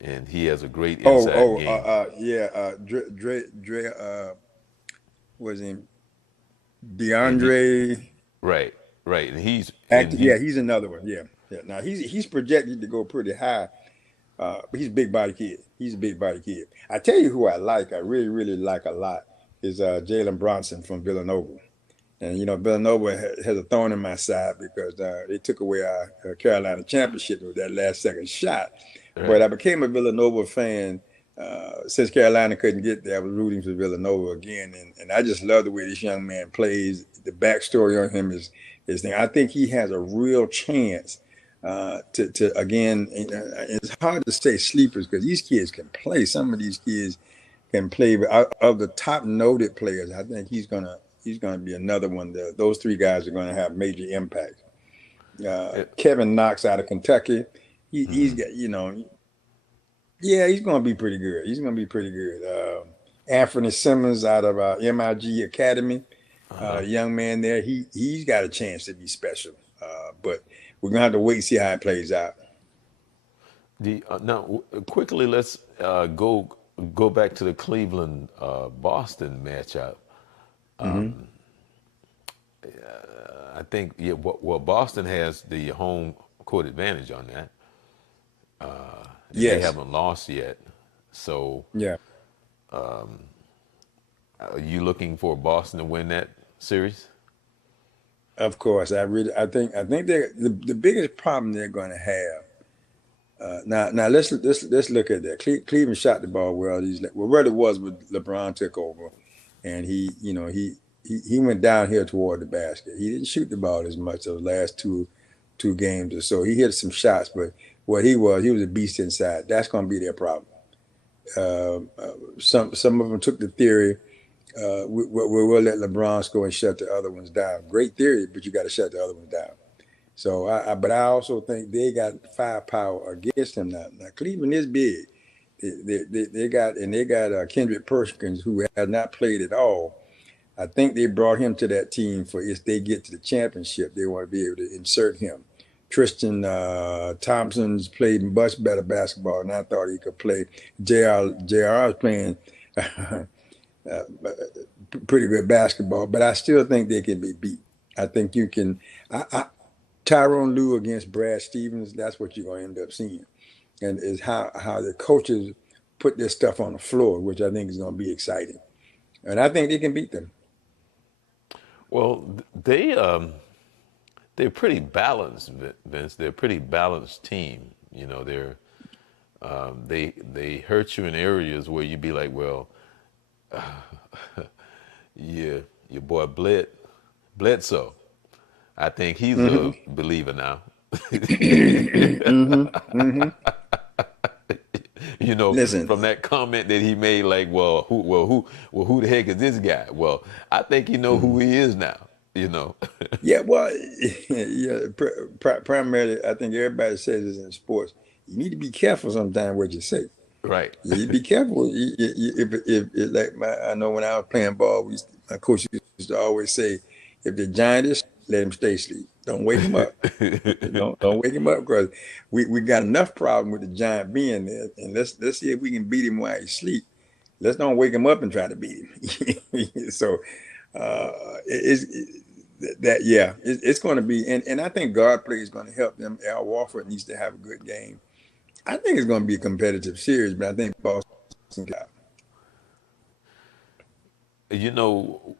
and he has a great Oh, inside game. yeah. Dre. Was him And he, DeAndre? right, right. And Actor. Yeah, he's, he's another one. Yeah, yeah. Now he's projected to go pretty high. But he's a big body kid. He's a big body kid. I tell you who I like. I really, really like a lot is Jalen Bronson from Villanova. And you know, Villanova has a thorn in my side because they took away our Carolina championship with that last second shot. But right. I became a Villanova fan since Carolina couldn't get there. I was rooting for Villanova again, and I just love the way this young man plays. The backstory on him is thing. I think he has a real chance to again. It's hard to say sleepers because these kids can play. Some of these kids can play. But of the top noted players, I think he's gonna be another one. Those three guys are gonna have major impact. It, Kevin Knox out of Kentucky, he's mhm. got yeah, he's gonna be pretty good. He's gonna be pretty good. Anthony Simmons out of MIG Academy, Uh-huh. young man there. He's got a chance to be special. But we're gonna have to wait and see how it plays out. Quickly, let's go back to the Cleveland Boston matchup. Hmm. I think yeah, well, Boston has the home court advantage on that, and they Yes. haven't lost yet. So, Yeah. are you looking for Boston to win that series? Of course. I think the biggest problem they're going to have. Now let's look at that. Cleveland shot the ball well. Well, what it was when LeBron took over, and he went downhill toward the basket. He didn't shoot the ball as much those last two games or so. He hit some shots, but what he was a beast inside. That's going to be their problem. Some of them took the theory. We'll let LeBron score and shut the other ones down. Great theory, but you got to shut the other ones down. So, but I also think they got firepower against him now. Now Cleveland is big. They got Kendrick Perkins, who has not played at all. I think they brought him to that team for if they get to the championship, they want to be able to insert him. Tristan Thompson's played much better basketball, and I thought he could play. Jr. is playing pretty good basketball, but I still think they can be beat. I think you can. Tyrone Lue against Brad Stevens, that's what you're going to end up seeing. And is how the coaches put this stuff on the floor, which I think is going to be exciting. And I think they can beat them. Well, they're pretty balanced, Vince. They're a pretty balanced team. You know, they hurt you in areas where you'd be like, well, yeah, your boy Bledsoe. I think he's Hmm. a believer now. Hmm. Hmm. You know, Listen, from that comment that he made, like, who the heck is this guy? Well, I think you know who he is now. You know, yeah, well, yeah, primarily, I think everybody says this in sports. You need to be careful sometimes what you say. right? You need to be careful. Like I know when I was playing ball, my coach used to always say, if the giant is asleep, let him stay asleep. Don't wake him up. Don't wake him up because we got enough problem with the giant being there, and let's see if we can beat him while he's asleep. Let's don't wake him up and try to beat him. So it's going to be, and I think guard play is going to help them. Al Warford needs to have a good game. I think it's going to be a competitive series, but I think Boston got. You know,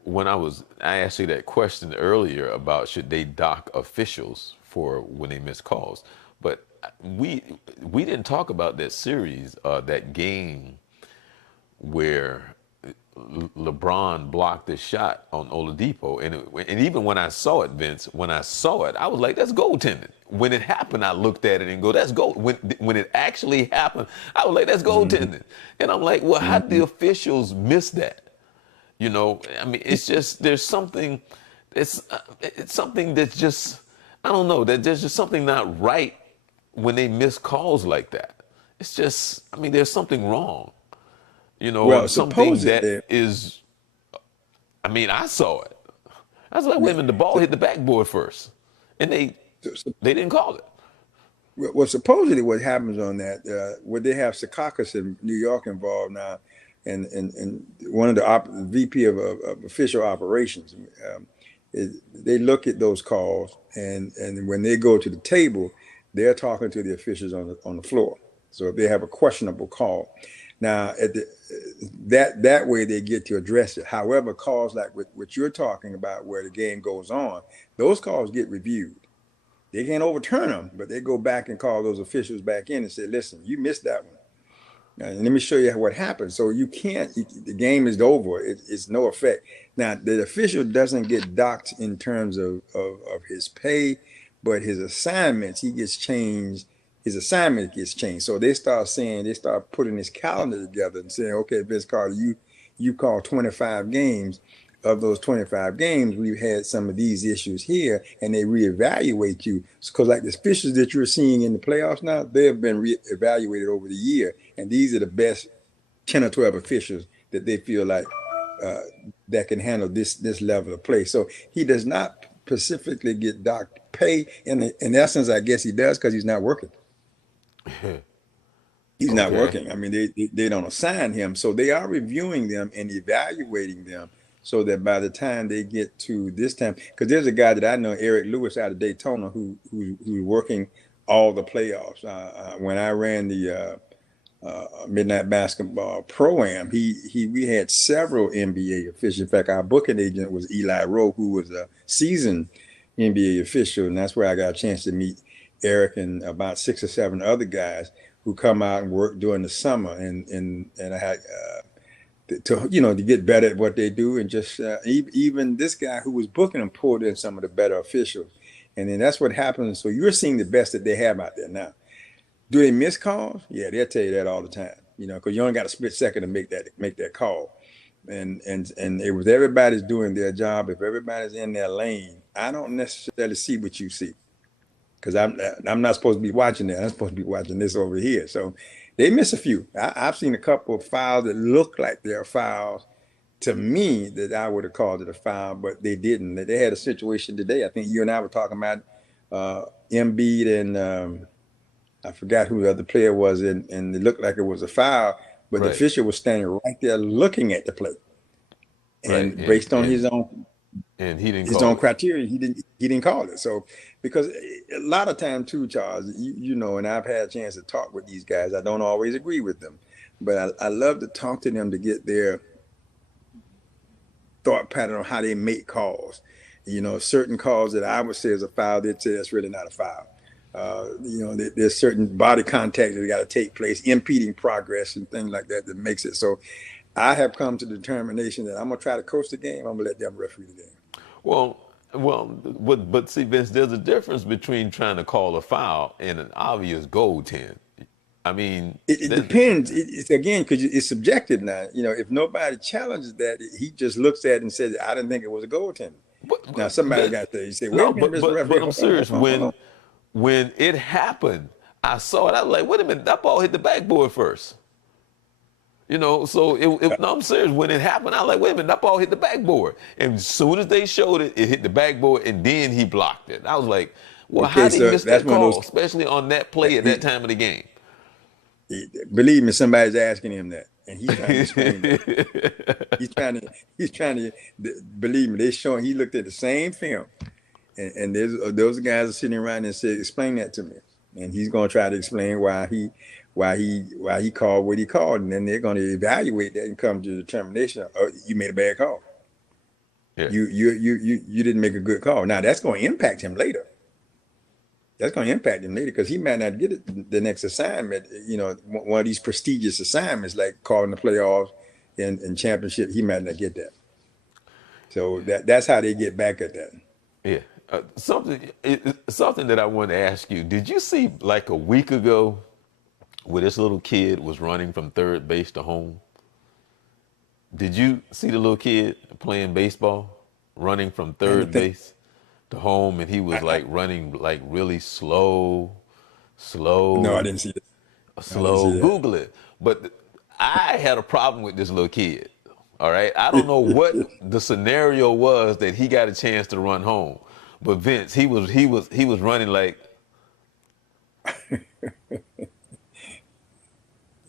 I asked you that question earlier about should they dock officials for when they miss calls, but we we didn't talk about that series, that game where LeBron blocked the shot on Oladipo, and even when I saw it, Vince, when I saw it, I was like, that's goaltending. When it happened, I looked at it and go, that's goal. When it actually happened, I was like, that's Hmm. goaltending, and I'm like, well, how did the Hmm. officials miss that? You know, I mean, it's just it's something that's just I don't know that there's just something not right when they miss calls like that. It's just I mean, there's something wrong. You know, Well, something that supposedly, is, I mean, I saw it. I was like, wait yeah, a minute, the ball hit the backboard first. And they didn't call it. well, supposedly what happens on that, where they have Secaucus in New York involved now, and one of the VP of official operations, they look at those calls, and when they go to the table, they're talking to the officials on the floor. So if they have a questionable call, now that way they get to address it. However, calls like what you're talking about, where the game goes on, those calls get reviewed. They can't overturn them, but they go back and call those officials back in and say, "Listen, you missed that one. And let me show you what happened." So you can't. The game is over. It's no effect. Now the official doesn't get docked in terms of his pay, but his assignments he gets changed. His assignment gets changed. So they start putting his calendar together and saying, "Okay, Vince Carter, you call 25 games. Of those 25 games, we've had some of these issues here," and they reevaluate you. Because like the officials that you're seeing in the playoffs now, they have been reevaluated over the year, and these are the best 10 or 12 officials that they feel like uh, that can handle this level of play. So he does not specifically get docked pay. In essence, I guess he does because he's not working. He's not Okay. working. I mean, they don't assign him, so they are reviewing them and evaluating them, so that by the time they get to this time, because there's a guy that I know, Eric Lewis out of Daytona, who's working all the playoffs. When I ran the Midnight Basketball Pro-Am, he we had several NBA officials. In fact, our booking agent was Eli Rowe, who was a seasoned NBA official, and that's where I got a chance to meet Eric and about 6 or 7 other guys who come out and work during the summer, and I had to get better at what they do, and just even this guy who was booking them pulled in some of the better officials, and then that's what happens. So you're seeing the best that they have out there now. Do they miss calls? Yeah, they'll tell you that all the time. Because you only got a split second to make that call, and if everybody's doing their job, if everybody's in their lane, I don't necessarily see what you see because I'm not supposed to be watching that. I'm supposed to be watching this over here. So they miss a few. I've seen a couple of fouls that look like they're fouls to me that I would have called it a foul, but they didn't. They had a situation today. I think you and I were talking about Embiid and I forgot who the other player was, and it looked like it was a foul, but the Right. official was standing right there looking at the play, Right. and based on And he didn't his call own it. criteria, he didn't call it. So because a lot of time too, Charles, and I've had a chance to talk with these guys. I don't always agree with them, but I love to talk to them to get their thought pattern on how they make calls. Certain calls that I would say is a foul, they'd say that's really not a foul. There's certain body contact that got to take place, impeding progress and things like that makes it. So I have come to the determination that I'm gonna try to coach the game. I'm gonna let them referee the game. Well, but see, Vince, there's a difference between trying to call a foul and an obvious goaltend. I mean, It depends. It's again because it's subjective now. If nobody challenges that, he just looks at it and says, "I didn't think it was a goaltender." Now somebody Vince, got to say, "Wait no, a minute, but Mr. but Referee, but I'm hold on, hold serious. on, hold on." When it happened, I saw it. I was like, wait a minute, that ball hit the backboard first. So no, I'm serious. When it happened, I was like, wait a minute, that ball hit the backboard. And as soon as they showed it, it hit the backboard, and then he blocked it. I was like, well, how Okay, did he so miss that's that one of those. call, especially on that play at that time of the game? Believe me, somebody's asking him that, and he's trying to explain that. He's trying to believe me. They showing he looked at the same film, and those guys are sitting around and said, "Explain that to me." And he's going to try to explain why he called what he called, and then they're going to evaluate that and come to the determination. Oh, you made a bad call. Yeah. You didn't make a good call. Now that's going to impact him later. That's going to impact him later because he might not get it the next assignment. One of these prestigious assignments like calling the playoffs and championship. He might not get that. So that's how they get back at that. Yeah. Something that I wanted to ask you. Did you see like a week ago where this little kid was running from third base to home? Did you see the little kid playing baseball, running from I don't third think. base to home, and he was I like running like really slow, no, I slow, didn't see that. I didn't slow. see that. Google it. But I had a problem with this little kid. All right. I don't know what the scenario was that he got a chance to run home. But Vince, he was running like, all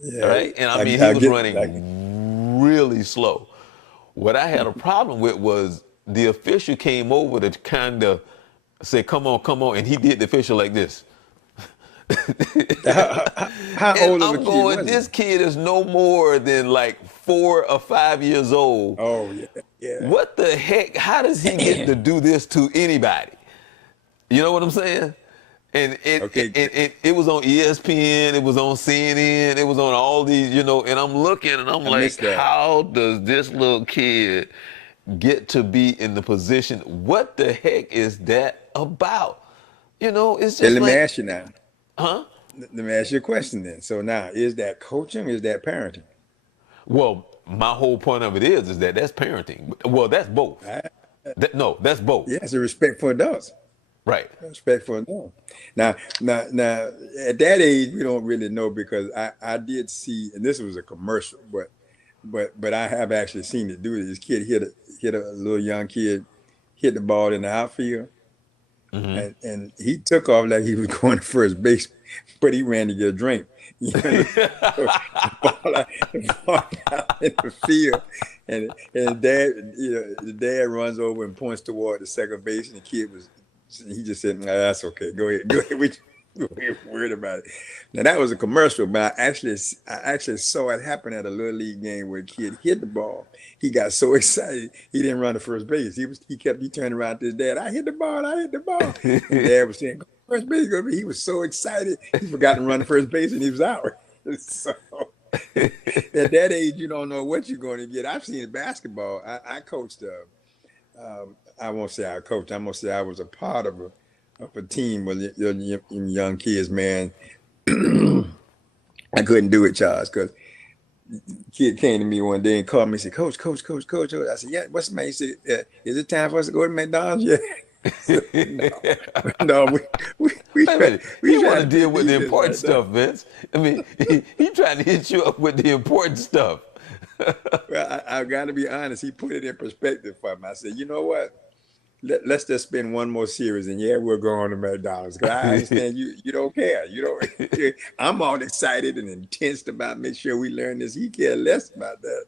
Yeah, right. And I mean, he I was get like running really slow. What I had a problem with was the official came over to kind of say, come on. And he did the official like this. how And old of a I'm kid going, was he? this kid is no more than like 4 or 5 years old. Oh yeah, yeah. What the heck? How does he get to do this to anybody? You know what I'm saying? And Okay, it was on ESPN, it was on CNN, it was on all these, and I'm looking and I'm I like, missed that. how does this little kid get to be in the position? What the heck is that about? It's Then just let me like, ask you now. huh? Let me ask you a question then. So now, is that coaching? Or is that parenting? Well, my whole point of it is that that's parenting. Well, that's both. I, No, that's both. yeah, it's a respect for adults. Right. Respect for adults. Now, at that age, we don't really know because I did see, and this was a commercial, but I have actually seen it do it. This kid hit a little young kid, hit the ball in the outfield, Hmm. and he took off like he was going to first base, but he ran to get a drink. You know, so the ball out in the field, and dad, the dad runs over and points toward the second base, and the kid he just said, nah, "That's okay, go ahead, we ain't worried about it." Now that was a commercial, but I actually saw it happen at a little league game where a kid hit the ball. He got so excited he didn't run to first base. He turned around to his dad. I hit the ball. I hit the ball. And dad was saying, "Go first base." He was so excited he forgot to run to first base and he was out. So at that age, you don't know what you're going to get. I've seen basketball. I coached. I won't say I coached. I'm gonna say I was a part of a team with young kids. Man, I couldn't do it, Charles, because kid came to me one day and called me and said, Coach. I said, yeah, what's the man? He said, is it time for us to go to McDonald's? Yeah. No, no, we Wait a try, minute. He we want trying to to play deal with the defense important right now. stuff, Vince. I mean, he trying to hit you up with the important stuff. Well, I got to be honest. He put it in perspective for me. I said, you know what? Let's just spend one more series, and yeah, we're going to McDonald's. Because I understand you don't care. You don't. I'm all excited and intense about make sure we learn this. He cares less about that.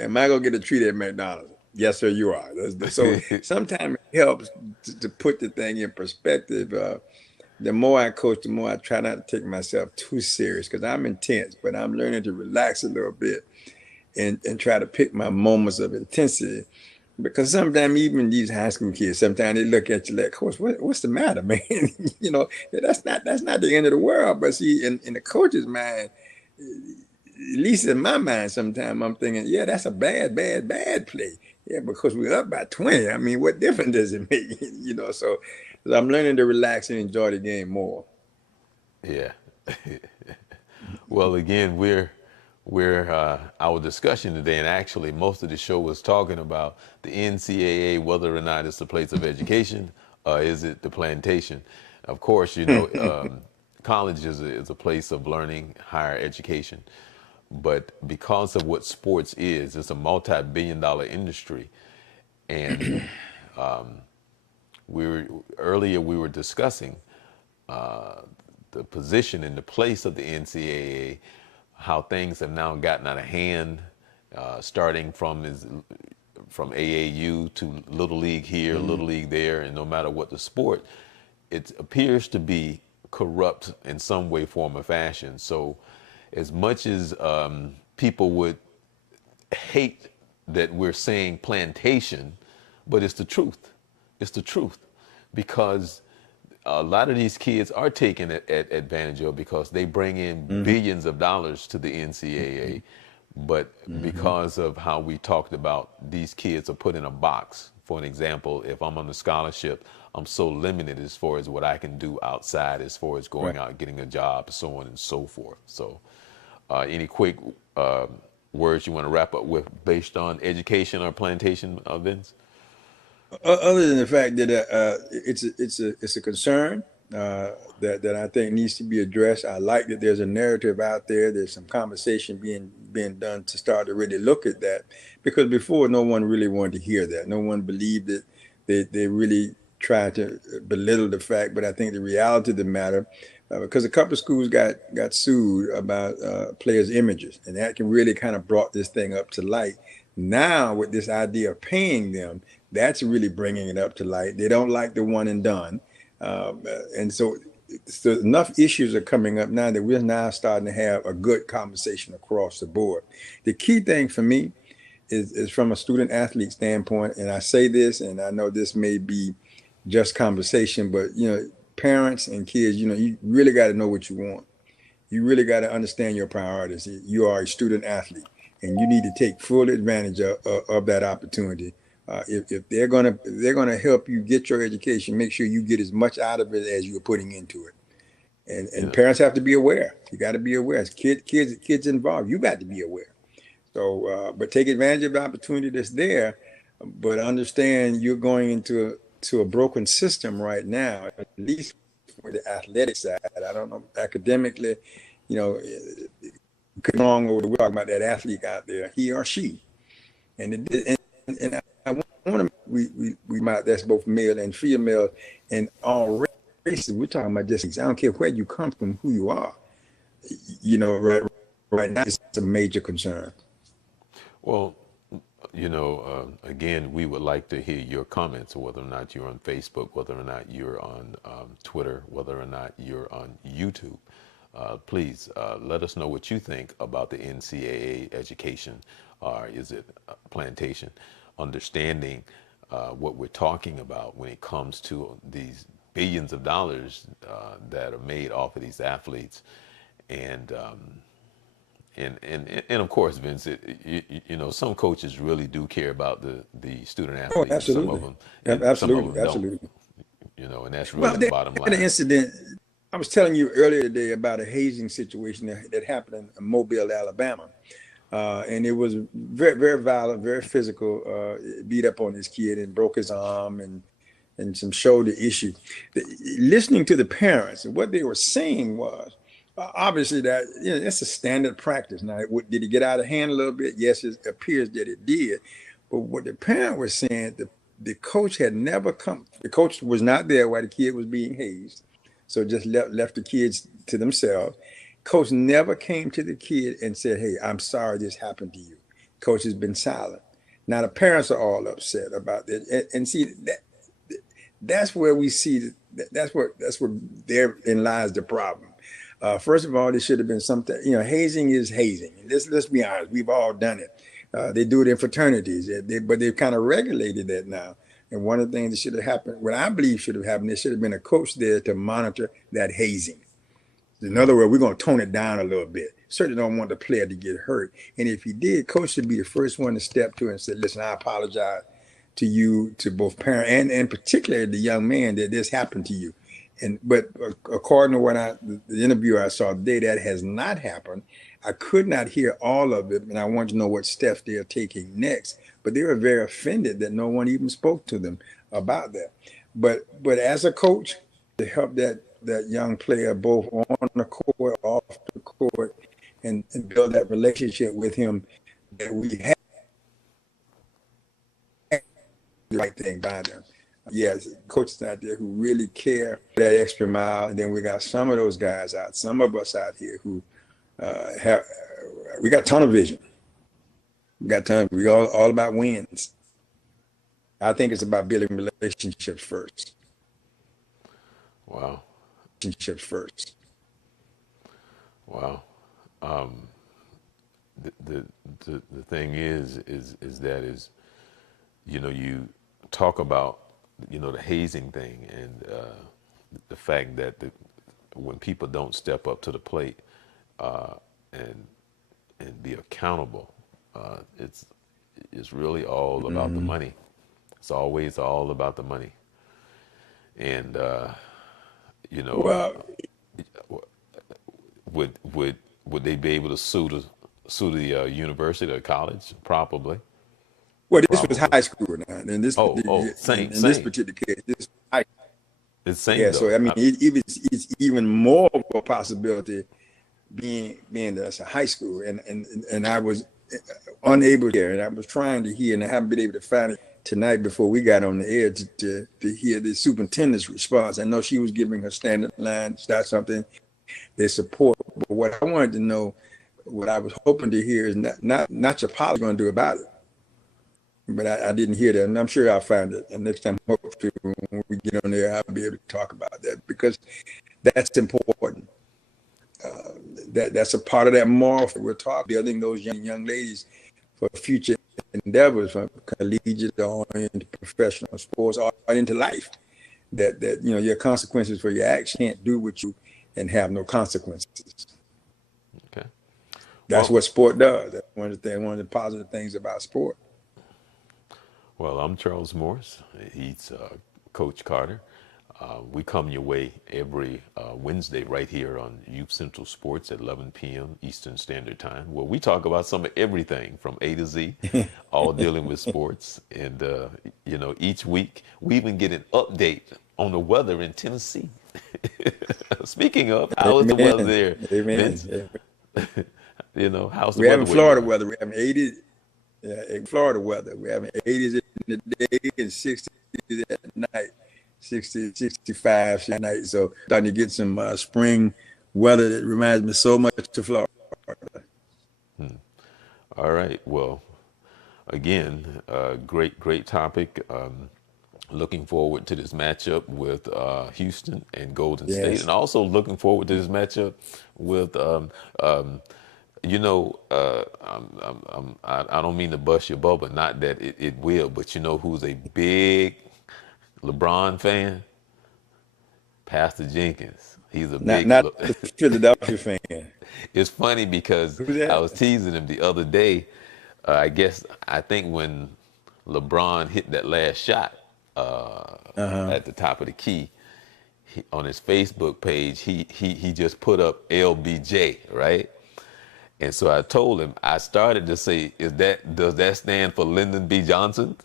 Am I gonna get a treat at McDonald's? Yes, sir, you are. So sometimes it helps to put the thing in perspective. The more I coach, the more I try not to take myself too serious because I'm intense, but I'm learning to relax a little bit and try to pick my moments of intensity. Because sometimes even these high school kids, sometimes they look at you like, Coach, what's the matter, man? That's not the end of the world. But see, in the coach's mind, at least in my mind, sometimes I'm thinking, yeah, that's a bad play. Yeah, because we're up by 20. I mean, what difference does it make? So I'm learning to relax and enjoy the game more. Yeah. Well, again, we're our discussion today, and actually, most of the show was talking about the NCAA, whether or not it's a place of education, is it the plantation? Of course, college is a place of learning, higher education, but because of what sports is, it's a multi-billion-dollar industry, and we were earlier we were discussing the position and the place of the NCAA, how things have now gotten out of hand, starting from AAU to Little League here, Mhm. Little League there, and no matter what the sport, it appears to be corrupt in some way, form, or fashion. So, as much as people would hate that we're saying plantation, but it's the truth. It's the truth because a lot of these kids are taken advantage of because they bring in Mhm. billions of dollars to the NCAA. But Mhm. because of how we talked about these kids are put in a box. For an example, if I'm on a scholarship, I'm so limited as far as what I can do outside, as far as Right. going out, getting a job, so on and so forth. So, any quick uh, words you want to wrap up with based on education or plantation events? Other than the fact that it's a concern, that I think needs to be addressed. I like that there's a narrative out there. There's some conversation being done to start to really look at that, because before no one really wanted to hear that. No one believed it. They really tried to belittle the fact. But I think the reality of the matter, because a couple of schools got sued about players' images, and that can really kind of brought this thing up to light. Now with this idea of paying them, that's really bringing it up to light. They don't like the one and done. And so enough issues are coming up now that we're now starting to have a good conversation across the board. The key thing for me is from a student athlete standpoint, and I say this, and I know this may be just conversation, but parents and kids, you really got to know what you want. You really got to understand your priorities. You are a student athlete, and you need to take full advantage of that opportunity. If they're gonna help you get your education, make sure you get as much out of it as you're putting into it. And Yeah. parents have to be aware. You got to be aware. As kids involved, you got to be aware. So, but take advantage of the opportunity that's there. But understand you're going to a broken system right now. At least for the athletic side, I don't know academically. You know, could wrong over. We're talking about that athlete out there, he or she, and I want to we might that's both male and female and all races. We're talking about just I don't care where you come from, who you are. Right now it's a major concern. Well, again, we would like to hear your comments, whether or not you're on Facebook, whether or not you're on Twitter, whether or not you're on YouTube. Please let us know what you think about the NCAA education, or is it plantation? Understanding what we're talking about when it comes to these billions of dollars that are made off of these athletes, and and of course, Vince, some coaches really do care about the student Oh, athletes, and absolutely. some of them don't. Absolutely. And that's Well, really the they bottom had an line. incident. I was telling you earlier today about a hazing situation that happened in Mobile, Alabama. And it was very, very violent, very physical. Beat up on this kid and broke his arm and some shoulder issue. Listening to the parents, what they were saying was obviously that it's a standard practice. Now, did it get out of hand a little bit? Yes, it appears that it did. But what the parent was saying, the coach had never come. The coach was not there while the kid was being hazed, so just left the kids to themselves. Coach never came to the kid and said, "Hey, I'm sorry this happened to you." Coach has been silent. Now the parents are all upset about that, and see that's where we see that's where therein lies the problem. First of all, there should have been something. Hazing is hazing. Let's be honest. We've all done it. They do it in fraternities, but they've kind of regulated that now. And one of the things that should have happened, what I believe should have happened, there should have been a coach there to monitor that hazing. In other words, we're going to tone it down a little bit. Certainly don't want the player to get hurt. And if he did, coach should be the first one to step to and say, listen, I apologize to you, to both parent and particularly the young man that this happened to you. But according to the interview I saw today, that has not happened. I could not hear all of it, and I want to know what steps they are taking next. But they were very offended that no one even spoke to them about that. But as a coach, to help that young player both on the court, off the court, and build that relationship with him, that we have the right thing by them. Yes, coaches out there who really care that extra mile, and then we got some of those guys some of us out here who have we got tunnel vision. We all about wins. I think it's about building relationships first. Wow, Relationships first. wow. Um, the, the thing is that you talk about the hazing thing, and the fact that when people don't step up to the plate uh, and be accountable, it's really all about the Mm-hmm. money. It's always all about the money, and you know, Well, would they be able to sue the university or college? Probably, well, this was probably. high school now. In this Oh, particular same, in this same. particular case, this high. It's same Yeah, so though. I mean, it's even more of a possibility being that's a high school, and I was unable to hear, and I was trying to hear, and I haven't been able to find it tonight before we got on the air to hear the superintendent's response. I know she was giving her standard line, that's something they support, but what I wanted to know, what I was hoping to hear is not your policy going to do about it. But I didn't hear that, and I'm sure I'll find it. And next time, hopefully, when we get on there, I'll be able to talk about that because that's important. Uh, that's a part of that moral we're talking, building those young ladies for future endeavors, from collegiate or into professional sports or into life. That your consequences for your action can't do what you and have no consequences. Okay. That's Well, what sport does. That's one of the positive things about sport. well, I'm Charles Morse. He's Coach Carter. We come your way every Wednesday right here on Youth Central Sports at 11 p.m. Eastern Standard Time, where we talk about some of everything from A to Z, all dealing with sports. And, each week we even get an update on the weather in Tennessee. Speaking of, how is the weather Amen. there, Amen. Vince? Amen. How's the We're weather having where you Florida are? weather. We're having 80, in Florida weather. We're having 80s in the day and 60s at night, 60, 65 at night. So starting to get some spring weather that reminds me so much of Florida. All right. Well, again, great topic. Looking forward to this matchup with Houston and Golden State, Yes. and also looking forward to this matchup with, I don't mean to bust your bubble, not that it will, but you know who's a big LeBron fan? Pastor Jenkins. He's a Not big. not the Philadelphia fan. It's funny because Who's I that? was teasing him the other day. I think when LeBron hit that last shot Uh-huh. at the top of the key, on his Facebook page, he just put up LBJ, right? And so I told him, I started to say, does that stand for Lyndon B. Johnson?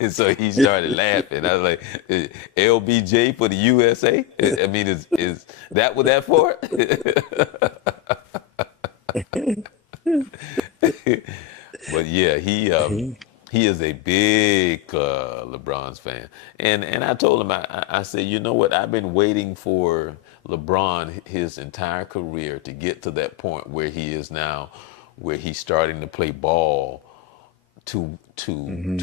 And so he started laughing. I was like, LBJ for the USA? I mean, is that what that for? But yeah, he is a big LeBron's fan, and I told him, I said, you know what, I've been waiting for LeBron his entire career to get to that point where he is now, where he's starting to play ball to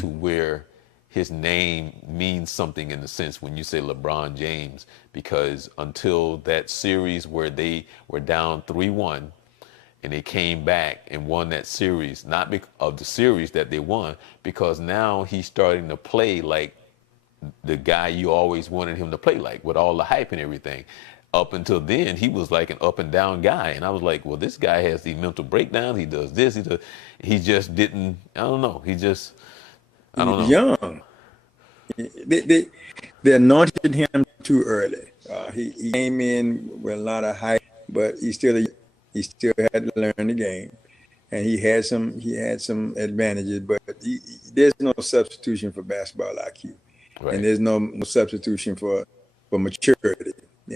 where his name means something in the sense when you say LeBron James, because until that series where they were down 3-1 and they came back and won that series, not because of the series that they won, because now he's starting to play like the guy you always wanted him to play like, with all the hype and everything. Up until then, he was like an up and down guy, and I was like, well, this guy has these mental breakdowns. He does this. He just didn't. I don't know. I don't He's know. young. They anointed him too early. He came in with a lot of hype, but he still had to learn the game, and he had some advantages. But there's no substitution for basketball IQ, and Right. there's no substitution for maturity.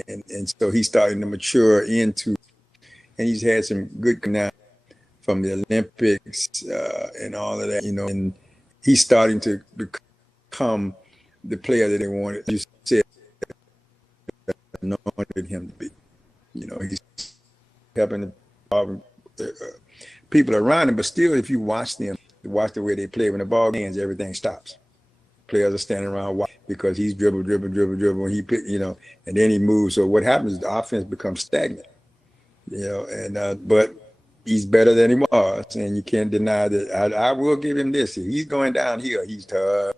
And so he's starting to mature into, and he's had some good now from the Olympics and all of that, and he's starting to become the player that they wanted. You said anointed him to be. He's helping people around him, but still, if you watch them, watch the way they play when the ball ends, everything stops. Players are standing around watching because he's dribble, and and then he moves. So what happens is the offense becomes stagnant. And but he's better than he was, and you can't deny that. I will give him this: he's going down here. He's tough.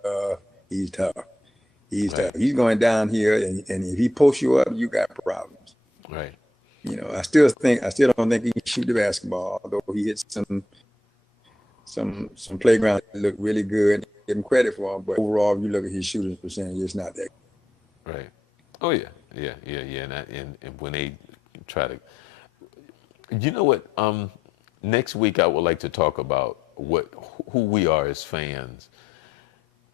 He's tough. He's tough. Right. He's going down here, and if he posts you up, you got problems. Right. I still don't think he can shoot the basketball, although he hits some playground that look really good. Give him credit for him, but overall, if you look at his shooting percentage, it's not that. Right. Oh yeah. Yeah. And when they try to, you know what? Next week I would like to talk about who we are as fans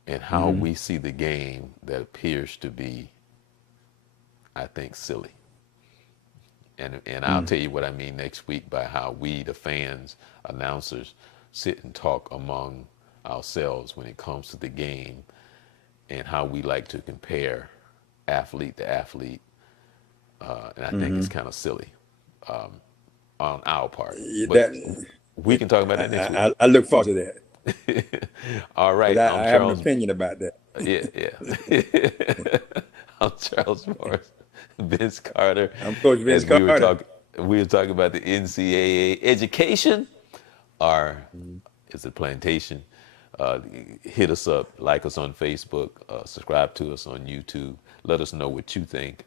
and how we see the game that appears to be, I think, silly. And I'll tell you what I mean next week by how we, the fans, announcers, sit and talk among ourselves when it comes to the game and how we like to compare athlete to athlete. And I think it's kind of silly on our part. But That we can talk about that next week. I look forward to that All because right, I'm I have an Charles. opinion about that. Yeah, yeah. I'm Charles Morris, Vince Carter. I'm Coach Vince As Carter. we were talking about the NCAA education, or is it plantation? Hit us up, like us on Facebook, subscribe to us on YouTube. Let us know what you think.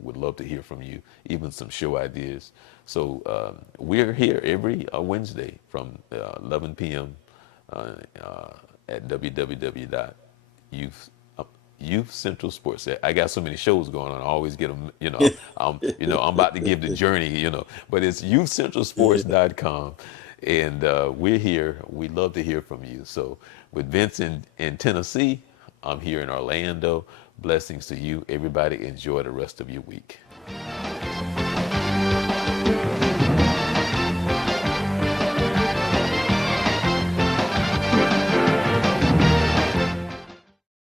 Would love to hear from you, even some show ideas. So we're here every Wednesday from 11 p.m. At www.youth Youth Central Sports. I got so many shows going on. I always get them. I'm about to give the journey. But it's Yeah. youthcentralsports.com, and we're here. We love to hear from you. So with Vince in Tennessee, I'm here in Orlando. Blessings to you, everybody. Enjoy the rest of your week.